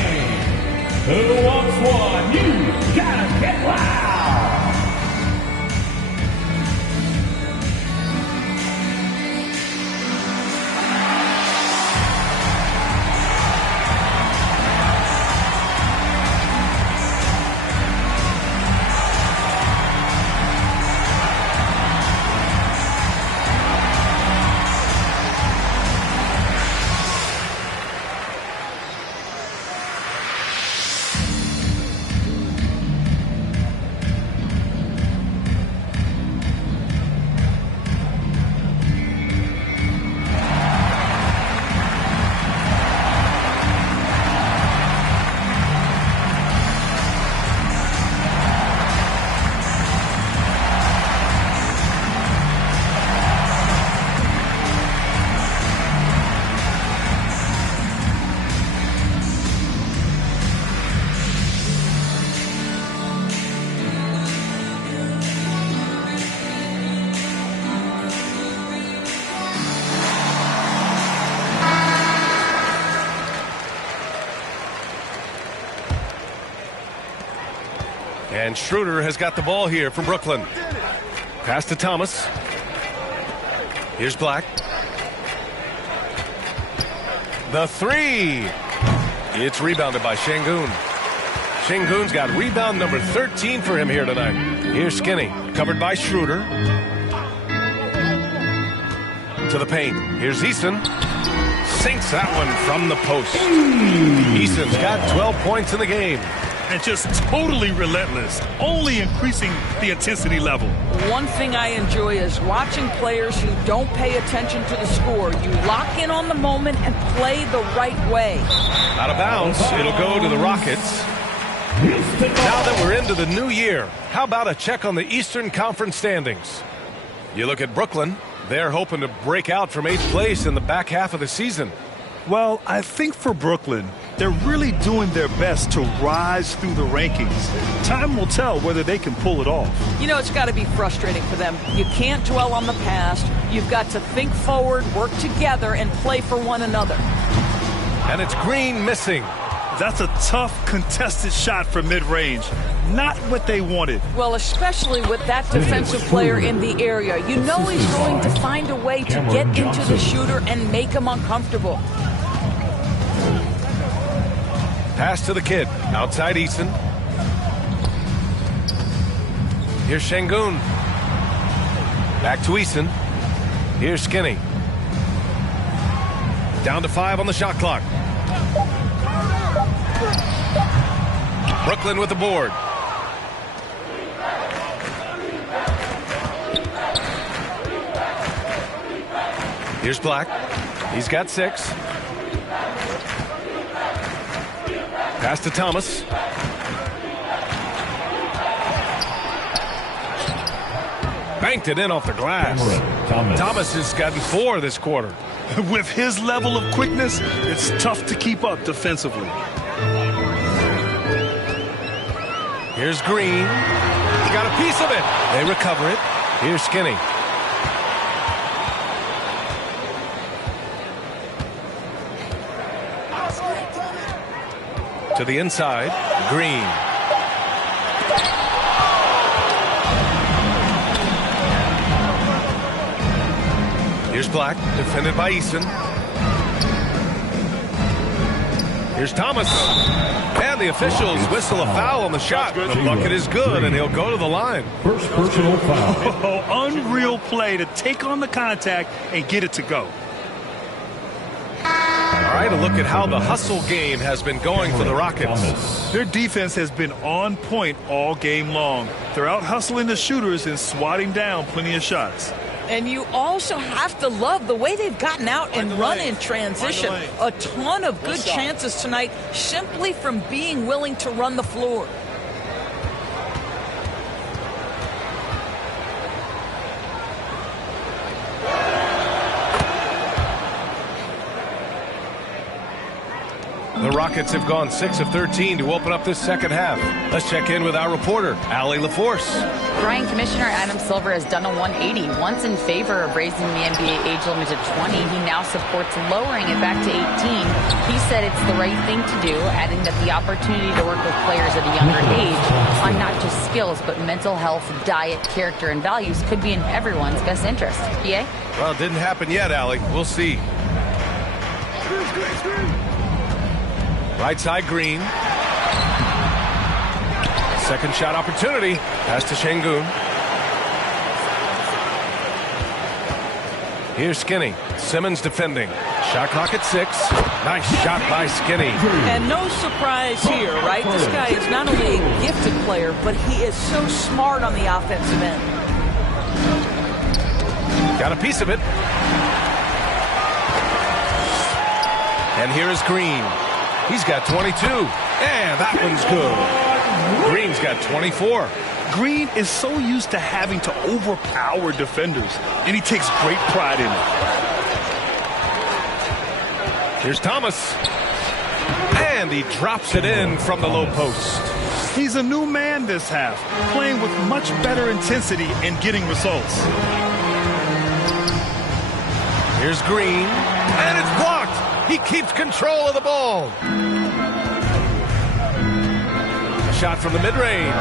Who wants one? You gotta get loud. And Schroeder has got the ball here from Brooklyn. Pass to Thomas. Here's Black. The 3. It's rebounded by Şengün. Şengün's got rebound number 13 for him here tonight. Here's Skinny, covered by Schroeder. To the paint. Here's Eason. Sinks that one from the post. Eason's got 12 points in the game. And just totally relentless, only increasing the intensity level. One thing I enjoy is watching players who don't pay attention to the score. You lock in on the moment and play the right way. Out of bounds, it'll go to the Rockets. Now that we're into the new year, how about a check on the Eastern Conference standings? You look at Brooklyn, they're hoping to break out from 8th place in the back half of the season. Well, I think for Brooklyn, they're really doing their best to rise through the rankings. Time will tell whether they can pull it off. You know, it's got to be frustrating for them. You can't dwell on the past. You've got to think forward, work together, and play for one another. And it's Green missing. That's a tough, contested shot from mid-range. Not what they wanted. Well, especially with that defensive player in the area. You know he's going to find a way to get into the shooter and make him uncomfortable. Pass to the kid. Outside Eason. Here's Şengün. Back to Eason. Here's Skinny. Down to 5 on the shot clock. Brooklyn with the board. Here's Black. He's got 6. Pass to Thomas. banked it in off the glass. Thomas has gotten 4 this quarter. With his level of quickness, it's tough to keep up defensively. Here's Green. He got a piece of it. They recover it. Here's Skinny. To the inside, Green. Here's Black, defended by Eason. Here's Thomas. And the officials whistle a foul on the shot. The bucket is good, and he'll go to the line. First personal foul. Oh, unreal play to take on the contact and get it to go. All right, a look at how the hustle game has been going for the Rockets. Their defense has been on point all game long. They're out hustling the shooters and swatting down plenty of shots. And you also have to love the way they've gotten out and run in transition. A ton of good chances tonight simply from being willing to run the floor. The Rockets have gone 6 of 13 to open up this second half. Let's check in with our reporter, Allie LaForce. Brian, Commissioner Adam Silver has done a 180. Once in favor of raising the NBA age limit to 20, he now supports lowering it back to 18. He said it's the right thing to do, adding that the opportunity to work with players at a younger age on not just skills, but mental health, diet, character, and values could be in everyone's best interest. PA? Well, it didn't happen yet, Allie. We'll see. Right side, Green. Second shot opportunity. Pass to Şengün. Here's Skinny. Simmons defending. Shot clock at 6. Nice shot by Skinny. And no surprise here, right? This guy is not only a gifted player, but he is so smart on the offensive end. Got a piece of it. And here is Green. He's got 22. And that one's good. Green's got 24. Green is so used to having to overpower defenders, and he takes great pride in it. Here's Thomas. And he drops it in from the low post. He's a new man this half, playing with much better intensity and getting results. Here's Green. And it's blocked. He keeps control of the ball. A shot from the mid-range.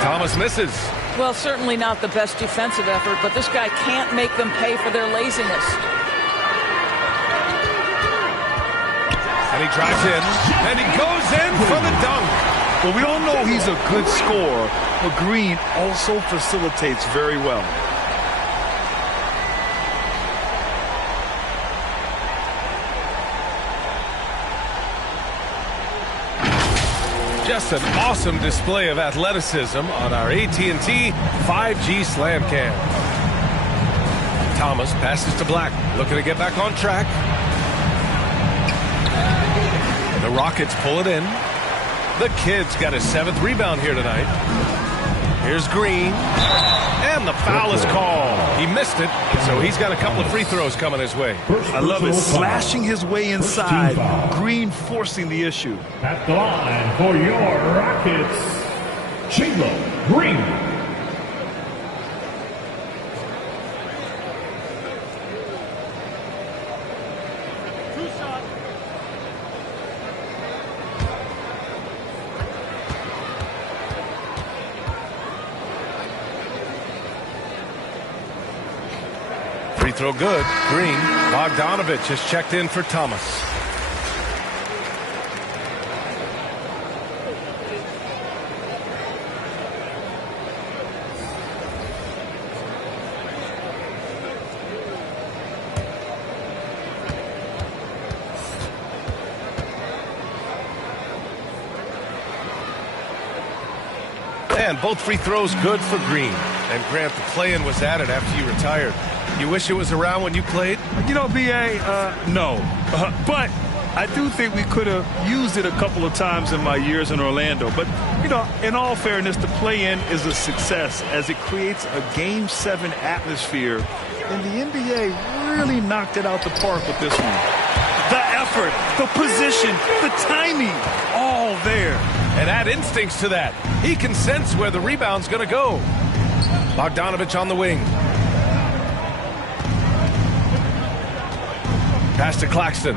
Thomas misses. Well, certainly not the best defensive effort, but this guy can't make them pay for their laziness. And he drives in, and he goes in for the dunk. Well, we all know he's a good scorer, but Green also facilitates very well. Just an awesome display of athleticism on our AT&T 5G Slam Cam. Thomas passes to Black, looking to get back on track. The Rockets pull it in. The kid's got his 7th rebound here tonight. Here's Green. And the foul is called. He missed it, so he's got a couple of free throws coming his way. I love it. Slashing his way inside. Green forcing the issue. At the line for your Rockets, Jalen Green. Free throw good. Green. Bogdanovich has checked in for Thomas. And both free throws good for Green. And Grant, the play-in was added after you retired. You wish it was around when you played? You know, B.A., no. But I do think we could have used it a couple of times in my years in Orlando. But, you know, in all fairness, the play-in is a success as it creates a Game 7 atmosphere. And the NBA really knocked it out the park with this one. The effort, the position, the timing, all there. And add instincts to that. He can sense where the rebound's going to go. Bogdanovich on the wing. Pass to Claxton.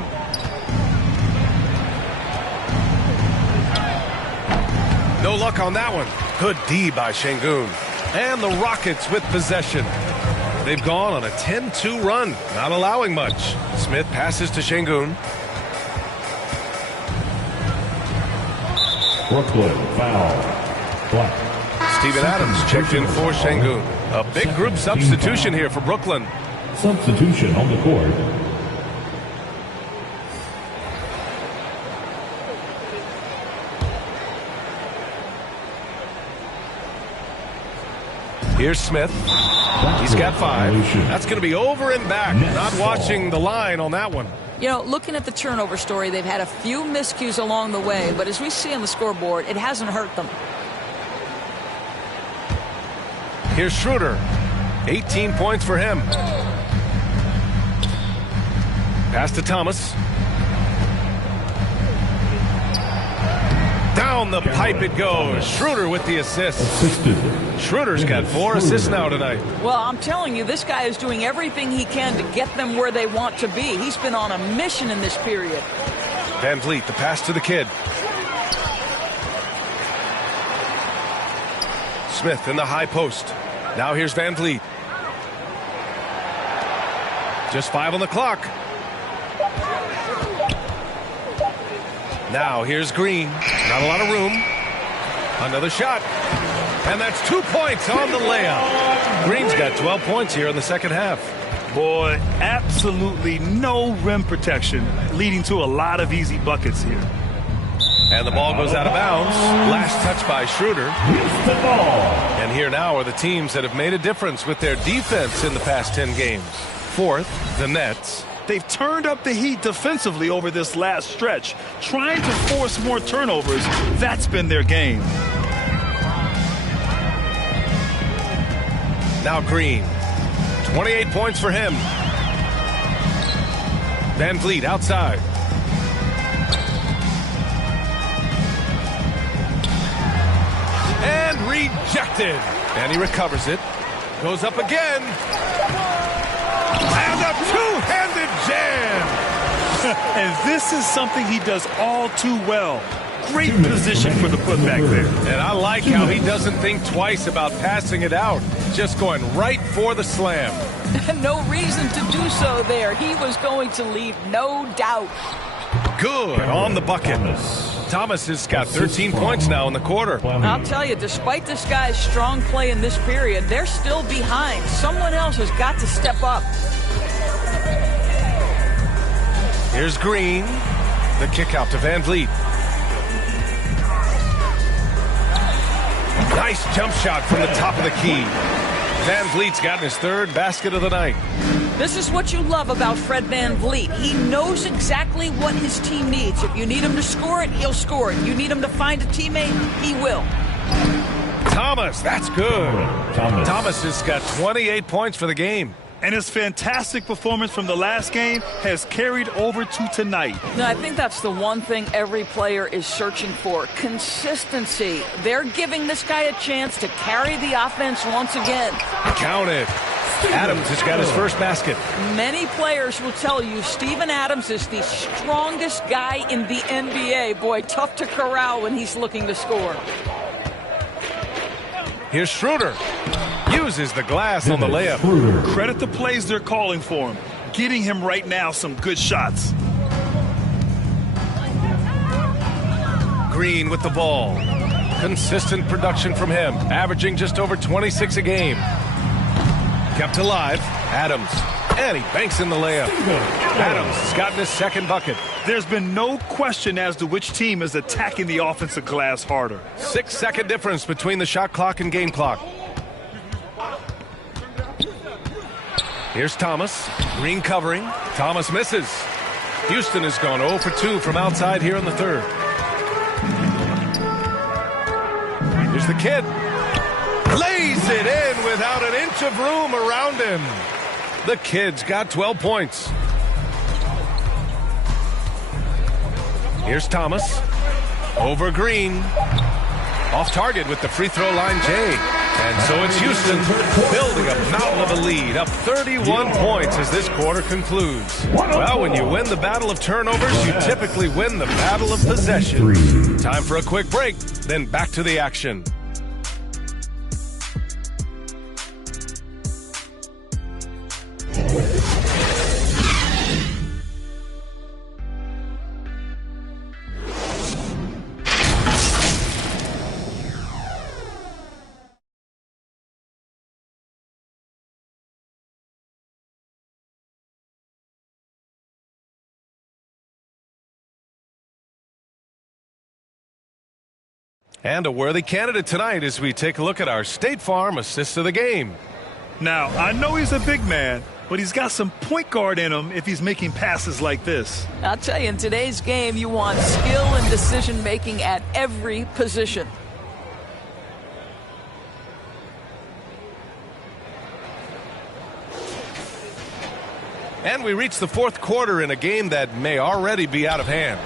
No luck on that one. Good D by Şengün. And the Rockets with possession. They've gone on a 10-2 run, not allowing much. Smith passes to Şengün. Brooklyn foul. Black. Steven Adams checked in for Şengün. A big group substitution here for Brooklyn. Substitution on the court. Here's Smith. He's got 5. That's going to be over and back. Not watching the line on that one. You know, looking at the turnover story, they've had a few miscues along the way, but as we see on the scoreboard, it hasn't hurt them. Here's Schroeder. 18 points for him. Pass to Thomas. Down the pipe it goes. Schroeder with the assist. Schroeder's got 4 assists now tonight. Well, I'm telling you, this guy is doing everything he can to get them where they want to be. He's been on a mission in this period. Van Vliet, the pass to the kid. Smith in the high post. Now here's Van Vliet. Just 5 on the clock. Now here's Green. Not a lot of room. Another shot. And that's 2 points on the layup. Green's got 12 points here in the second half. Boy, absolutely no rim protection, leading to a lot of easy buckets here. And the ball goes out of bounds. Last touch by Schroeder. And here now are the teams that have made a difference with their defense in the past 10 games. Fourth, the Nets. They've turned up the heat defensively over this last stretch, trying to force more turnovers. That's been their game. Now Green. 28 points for him. Van Vliet outside. And rejected. And he recovers it. Goes up again. And a two-handed jam. And this is something he does all too well. Great position for the putback there. And I like how he doesn't think twice about passing it out. Just going right for the slam. No reason to do so there. He was going to leave no doubt. Good on the bucket. Thomas has got 13 points now in the quarter. I'll tell you, despite this guy's strong play in this period, they're still behind. Someone else has got to step up. Here's Green. The kick out to Van Vliet. Nice jump shot from the top of the key. Van Vliet's gotten his 3rd basket of the night. This is what you love about Fred Van Vliet. He knows exactly what his team needs. If you need him to score it, he'll score it. You need him to find a teammate, he will. Thomas, that's good. Thomas has got 28 points for the game. And his fantastic performance from the last game has carried over to tonight. Now, I think that's the one thing every player is searching for. Consistency. They're giving this guy a chance to carry the offense once again. Count it. Adams has got his first basket. Many players will tell you Steven Adams is the strongest guy in the NBA. Boy, tough to corral when he's looking to score. Here's Schroeder. Uses the glass on the layup. Credit the plays they're calling for him. Getting him right now some good shots. Green with the ball. Consistent production from him. Averaging just over 26 a game. Kept alive. Adams. And he banks in the layup. Adams has gotten his 2nd bucket. There's been no question as to which team is attacking the offensive glass harder. 6-second difference between the shot clock and game clock. Here's Thomas. Green covering. Thomas misses. Houston has gone 0 for 2 from outside here in the third. Here's the kid. Lays it in without an inch of room around him. The kid's got 12 points. Here's Thomas. Over Green. Off target with the free throw line, Jay. And so it's Houston building a mountain of a lead, up 31 points as this quarter concludes. Well, when you win the battle of turnovers, you typically win the battle of possession. Time for a quick break, then back to the action. And a worthy candidate tonight as we take a look at our State Farm assist of the game. Now, I know he's a big man, but he's got some point guard in him if he's making passes like this. I'll tell you, in today's game, you want skill and decision-making at every position. And we reach the fourth quarter in a game that may already be out of hand.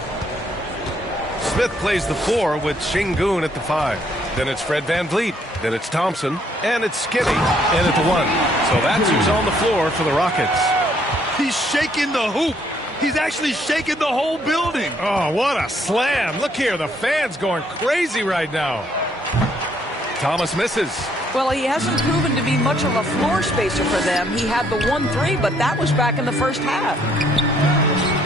Smith plays the 4 with Sengun at the 5. Then it's Fred VanVleet. Then it's Thompson. And it's Skinny in at the 1. So that's who's on the floor for the Rockets. He's shaking the hoop. He's actually shaking the whole building. Oh, what a slam. Look here, the fans going crazy right now. Thomas misses. Well, he hasn't proven to be much of a floor spacer for them. He had the 1-3, but that was back in the first half.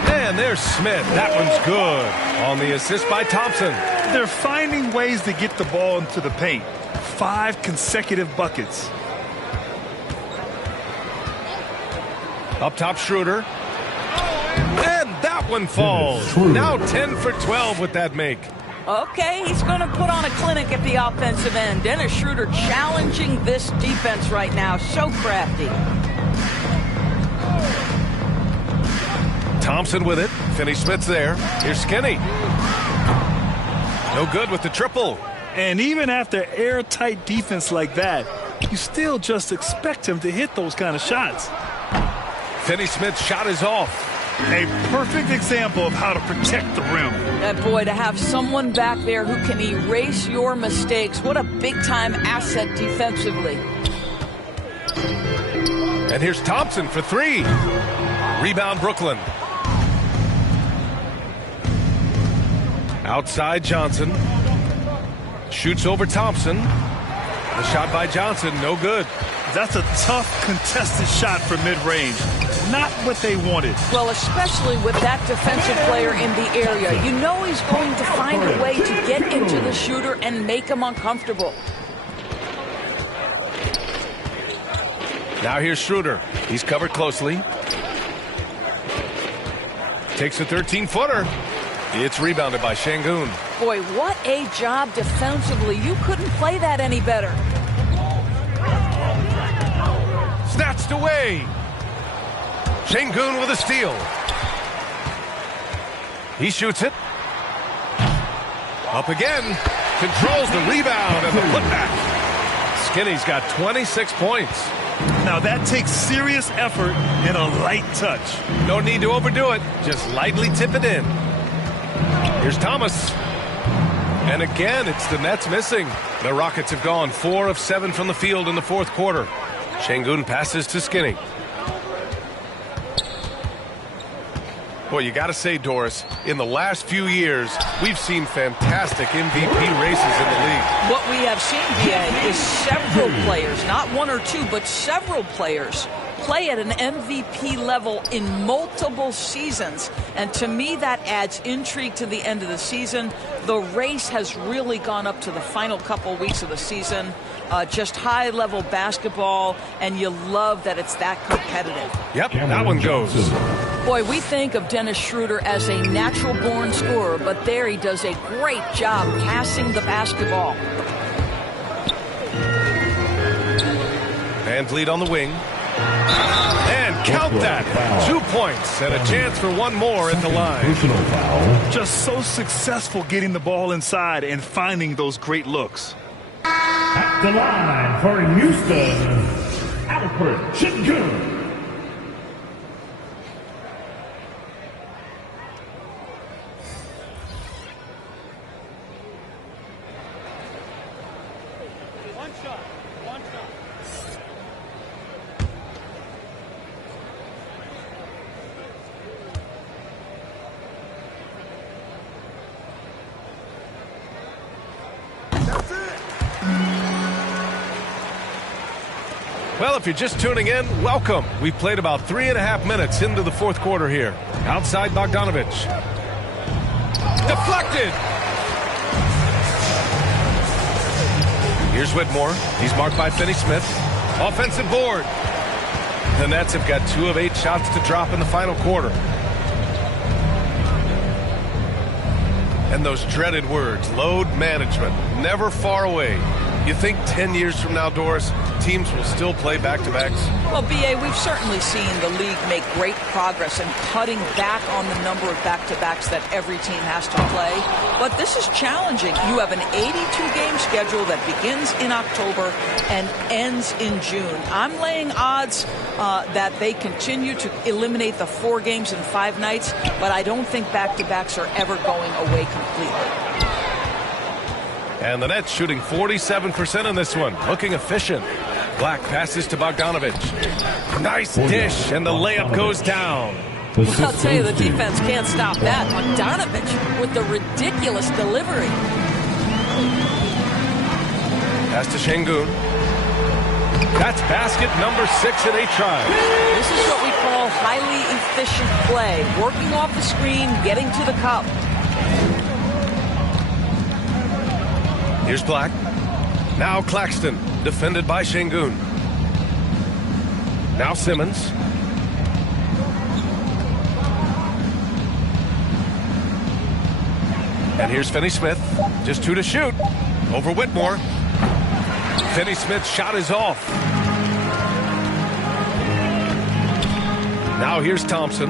And there's Smith. That one's good. On the assist by Thompson. They're finding ways to get the ball into the paint. 5 consecutive buckets. Up top, Schroeder. And that one falls. Now 10 for 12 with that make. Okay, he's going to put on a clinic at the offensive end. Dennis Schroeder challenging this defense right now. So crafty. Thompson with it. Finney-Smith's there. Here's Skinny. No good with the triple. And even after airtight defense like that, you still just expect him to hit those kind of shots. Finney-Smith's shot is off. A perfect example of how to protect the rim. That boy, to have someone back there who can erase your mistakes, what a big-time asset defensively. And here's Thompson for 3. Rebound, Brooklyn. Outside, Johnson. Shoots over Thompson. The shot by Johnson, no good. That's a tough, contested shot for mid-range. Not what they wanted. Well, especially with that defensive player in the area. You know he's going to find a way to get into the shooter and make him uncomfortable. Now here's Schroeder. He's covered closely. Takes a 13-footer. It's rebounded by Sengun. Boy, what a job defensively. You couldn't play that any better. Snatched away. Sengun with a steal. He shoots it. Up again. Controls the rebound and the putback. Skinny's got 26 points. Now that takes serious effort and a light touch. No need to overdo it. Just lightly tip it in. Here's Thomas. And again, it's the Nets missing. The Rockets have gone 4 of 7 from the field in the fourth quarter. Sengun passes to Skinny. Boy, you got to say, Doris, in the last few years, we've seen fantastic MVP races in the league. What we have seen, BA, is several players, not 1 or 2, but several players play at an MVP level in multiple seasons. And to me, that adds intrigue to the end of the season. The race has really gone up to the final couple weeks of the season. Just high-level basketball, and you love that it's that competitive. Yep, that one goes. Boy, we think of Dennis Schroeder as a natural-born scorer, but there he does a great job passing the basketball. And count that. 2 points and a chance for one more at the line. Just so successful getting the ball inside and finding those great looks. At the line for Houston, Alfred Sengun. Well, if you're just tuning in, welcome. We've played about 3.5 minutes into the fourth quarter here. Outside Bogdanovic. Deflected. Here's Whitmore. He's marked by Finney-Smith. Offensive board. The Nets have got 2 of 8 shots to drop in the final quarter. And those dreaded words, load management, never far away. You think 10 years from now, Doris, teams will still play back-to-backs? Well, B.A., we've certainly seen the league make great progress in cutting back on the number of back-to-backs that every team has to play. But this is challenging. You have an 82-game schedule that begins in October and ends in June. I'm laying odds that they continue to eliminate the 4 games in 5 nights, but I don't think back-to-backs are ever going away completely. And the Nets shooting 47% in this one. Looking efficient. Black passes to Bogdanovic. Nice dish, and the layup goes down. Well, I'll tell you, the defense can't stop that. Bogdanovic with the ridiculous delivery. Pass to Sengun. That's basket number 6 in 8 tries. This is what we call highly efficient play. Working off the screen, getting to the cup. Here's Black. Now Claxton, defended by Sengun. Now Simmons. And here's Finney-Smith. Just 2 to shoot. Over Whitmore. Finney-Smith's shot is off. Now here's Thompson.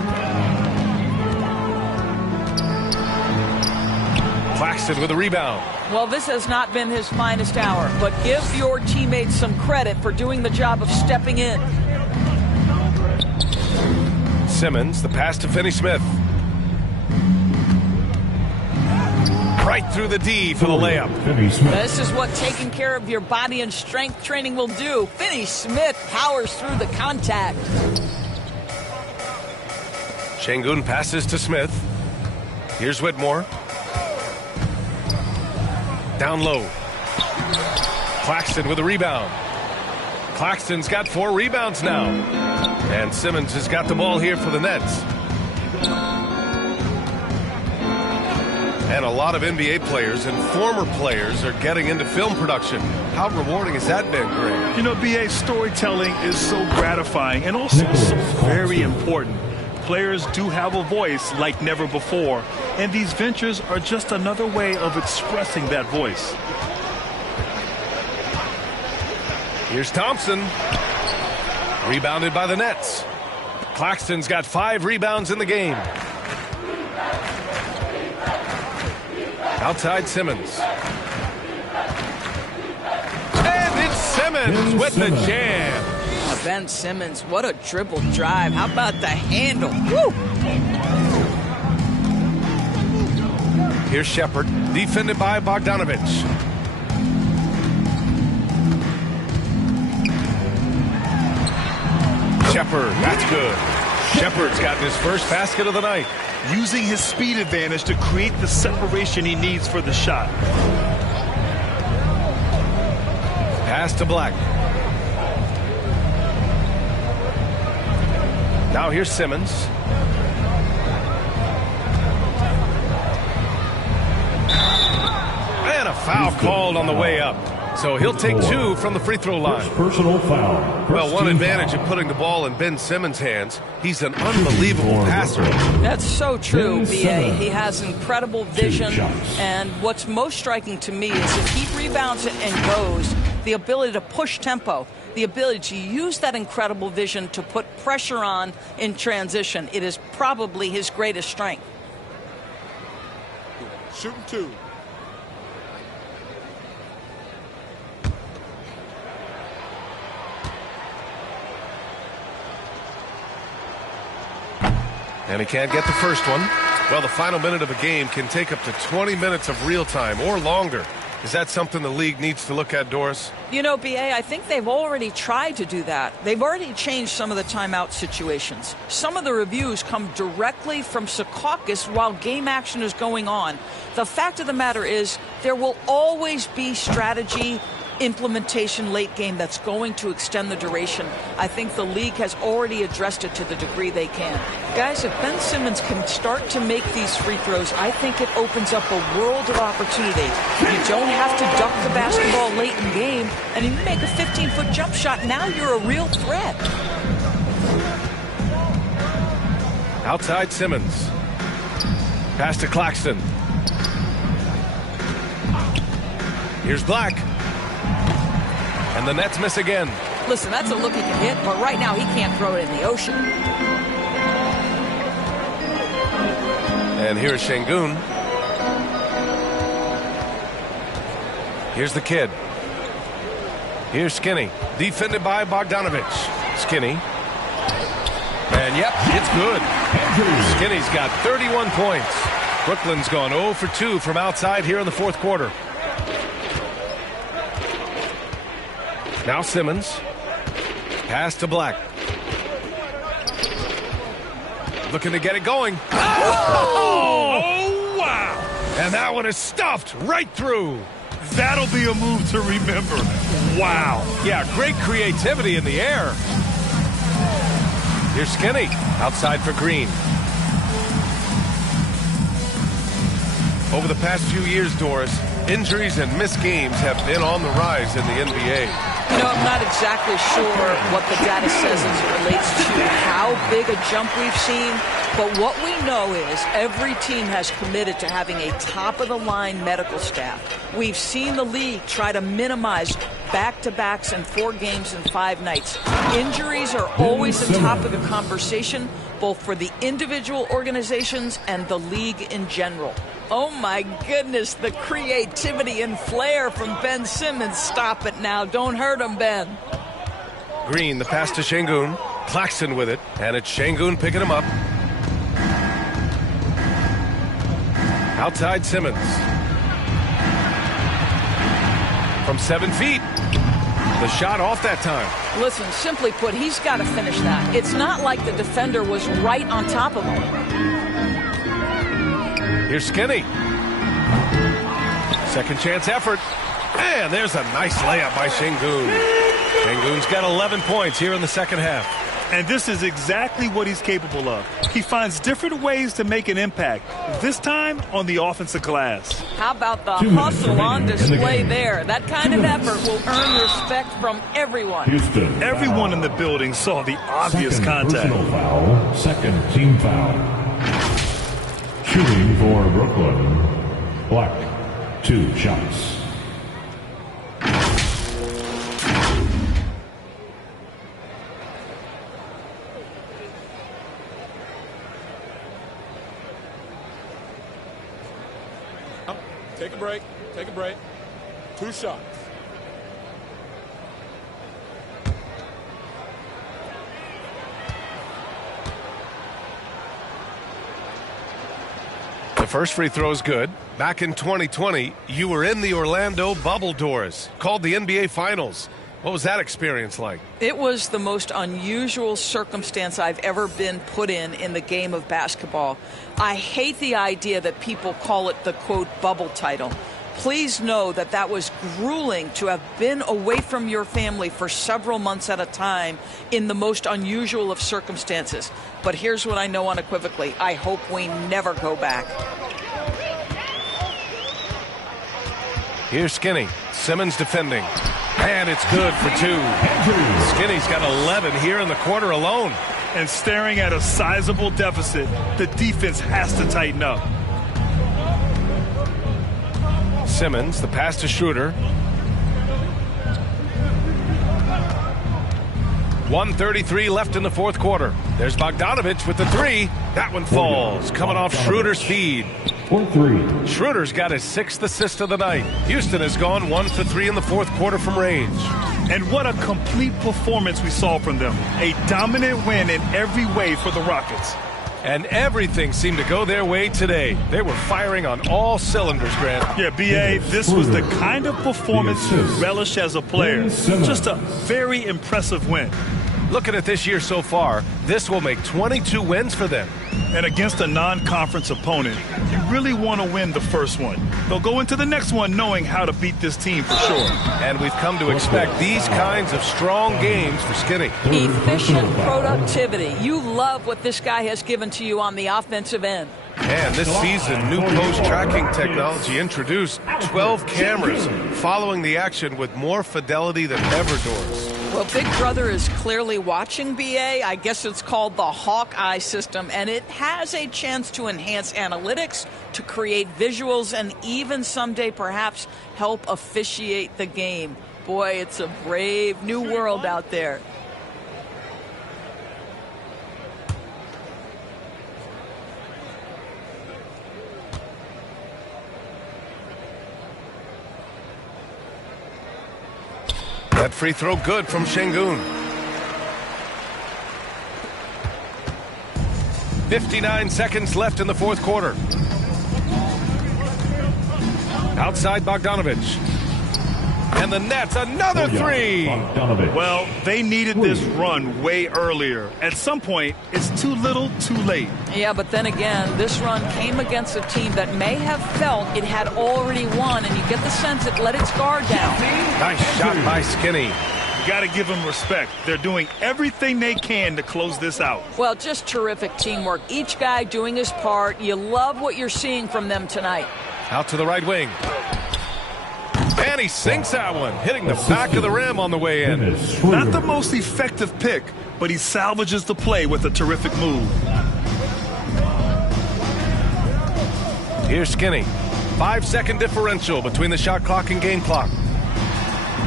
Claxton with a rebound. Well, this has not been his finest hour, but give your teammates some credit for doing the job of stepping in. Simmons, the pass to Finney-Smith. Right through the D for the layup. This is what taking care of your body and strength training will do. Finney-Smith powers through the contact. Sengun passes to Smith. Here's Whitmore. Down low. Claxton with a rebound. Claxton's got 4 rebounds now. And Simmons has got the ball here for the Nets. And a lot of NBA players and former players are getting into film production. How rewarding has that been, Greg? You know, BA, storytelling is so gratifying and also so very important. Players do have a voice like never before, and these ventures are just another way of expressing that voice. Here's Thompson. Rebounded by the Nets. Claxton's got 5 rebounds in the game. Outside Simmons. And it's Simmons with the jam. Ben Simmons, what a dribble drive. How about the handle? Woo! Here's Shepard, defended by Bogdanovic. Shepard, that's good. Shepard's gotten his first basket of the night. Using his speed advantage to create the separation he needs for the shot. Pass to Black. Now here's Simmons. And a foul called on the way up. So he'll take 2 from the free throw line. Personal foul. Well, one advantage of putting the ball in Ben Simmons' hands, he's an unbelievable passer. That's so true, B.A. He has incredible vision, and what's most striking to me is if he rebounds it and goes, the ability to push tempo. the ability to use that incredible vision to put pressure on in transition. It is probably his greatest strength. Shooting 2. And he can't get the first one. Well, the final minute of a game can take up to 20 minutes of real time or longer. Is that something the league needs to look at, Doris? You know, B.A., I think they've already tried to do that. They've already changed some of the timeout situations. Some of the reviews come directly from Secaucus while game action is going on. The fact of the matter is there will always be strategy implementation late game that's going to extend the duration. I think the league has already addressed it to the degree they can. Guys, if Ben Simmons can start to make these free throws, I think it opens up a world of opportunity. You don't have to duck the basketball late in game, and if you make a 15-foot jump shot, now you're a real threat. Outside Simmons. Pass to Claxton. Here's Black. And the Nets miss again. Listen, that's a look he can hit, but right now he can't throw it in the ocean. And here's Şengün. Here's the kid. Here's Skinny. Defended by Bogdanovic. Skinny. And yep, it's good. Skinny's got 31 points. Brooklyn's gone 0 for 2 from outside here in the fourth quarter. Now Simmons. Pass to Black. Looking to get it going. Oh, wow. And that one is stuffed right through. That'll be a move to remember. Wow. Yeah, great creativity in the air. Here's Skinny. Outside for Green. Over the past few years, Doris, injuries and missed games have been on the rise in the NBA. You know, I'm not exactly sure what the data says as it relates to how big a jump we've seen, but what we know is every team has committed to having a top-of-the-line medical staff. We've seen the league try to minimize back-to-backs and 4 games in 5 nights. Injuries are always the top of the conversation, both for the individual organizations and the league in general. Oh, my goodness, the creativity and flair from Ben Simmons. Stop it now. Don't hurt him, Ben. Green, the pass to Şengün. Claxton with it, and it's Şengün picking him up. Outside Simmons. From 7 feet. The shot off that time. Listen, simply put, he's got to finish that. It's not like the defender was right on top of him. Here's Skinny. Second chance effort. And there's a nice layup by Şengün. Şengün's got 11 points here in the second half. And this is exactly what he's capable of. He finds different ways to make an impact, this time on the offensive glass. How about the hustle on display there? That kind of effort will earn respect from everyone. Houston, Everyone in the building saw the obvious contact. Personal foul, second team foul. Shooting for Brooklyn, Black, 2 shots. Take a break. Take a break. 2 shots. The first free throw is good. Back in 2020, you were in the Orlando bubble, Doris, called the NBA Finals. What was that experience like? It was the most unusual circumstance I've ever been put in the game of basketball. I hate the idea that people call it the, quote, bubble title. Please know that that was grueling to have been away from your family for several months at a time in the most unusual of circumstances. But here's what I know unequivocally. I hope we never go back. Here's Skinny. Simmons defending. And it's good for 2. Skinny's got 11 here in the quarter alone. And staring at a sizable deficit, the defense has to tighten up. Simmons, the pass to Schroeder. 1:33 left in the fourth quarter. There's Bogdanović with the three. That one falls, coming off Schroeder's feed. Schroeder's got his 6th assist of the night. Houston has gone 1 for 3 in the fourth quarter from range. And what a complete performance we saw from them. A dominant win in every way for the Rockets. And everything seemed to go their way today. They were firing on all cylinders, Grant. Yeah, B.A., this was the kind of performance you relish as a player. Just a very impressive win. Looking at this year so far, this will make 22 wins for them. And against a non-conference opponent, you really want to win the first one. They'll go into the next one knowing how to beat this team for sure. And we've come to expect these kinds of strong games for Skinny. Efficient productivity. You love what this guy has given to you on the offensive end. And this season, new post-tracking technology introduced 12 cameras following the action with more fidelity than ever, Doris. Well, Big Brother is clearly watching, B.A. I guess it's called the Hawkeye system, and it has a chance to enhance analytics, to create visuals, and even someday perhaps help officiate the game. Boy, it's a brave new world out there. That free throw good from Şengün. 59 seconds left in the fourth quarter. Outside Bogdanović. And the Nets, another three. Well, they needed this run way earlier. At some point, it's too little, too late. Yeah, but then again, this run came against a team that may have felt it had already won, and you get the sense it let its guard down. Nice shot by Skinny. You got to give them respect. They're doing everything they can to close this out. Well, just terrific teamwork. Each guy doing his part. You love what you're seeing from them tonight. Out to the right wing. And he sinks that one, hitting the back of the rim on the way in. Not the most effective pick, but he salvages the play with a terrific move. Here's Skinny. 5-second differential between the shot clock and game clock.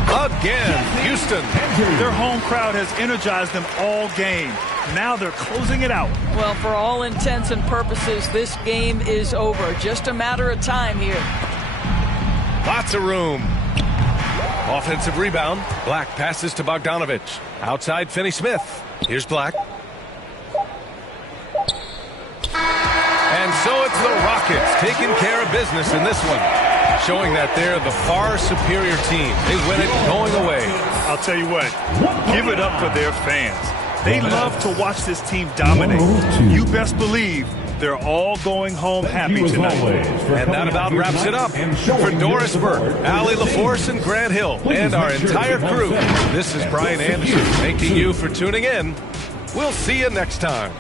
Again, Houston. Their home crowd has energized them all game. Now they're closing it out. Well, for all intents and purposes, this game is over. Just a matter of time here. Lots of room. Offensive rebound. Black passes to Bogdanović. Outside Finney-Smith. Here's Black. And so it's the Rockets taking care of business in this one, showing that they're the far superior team. They win it going away. I'll tell you what, give it up for their fans. They love to watch this team dominate. You best believe they're all going home happy tonight. And that about wraps it up. For Doris Burke, Allie LaForce, and Grant Hill, and our entire crew, this is Brian Anderson thanking you for tuning in. We'll see you next time.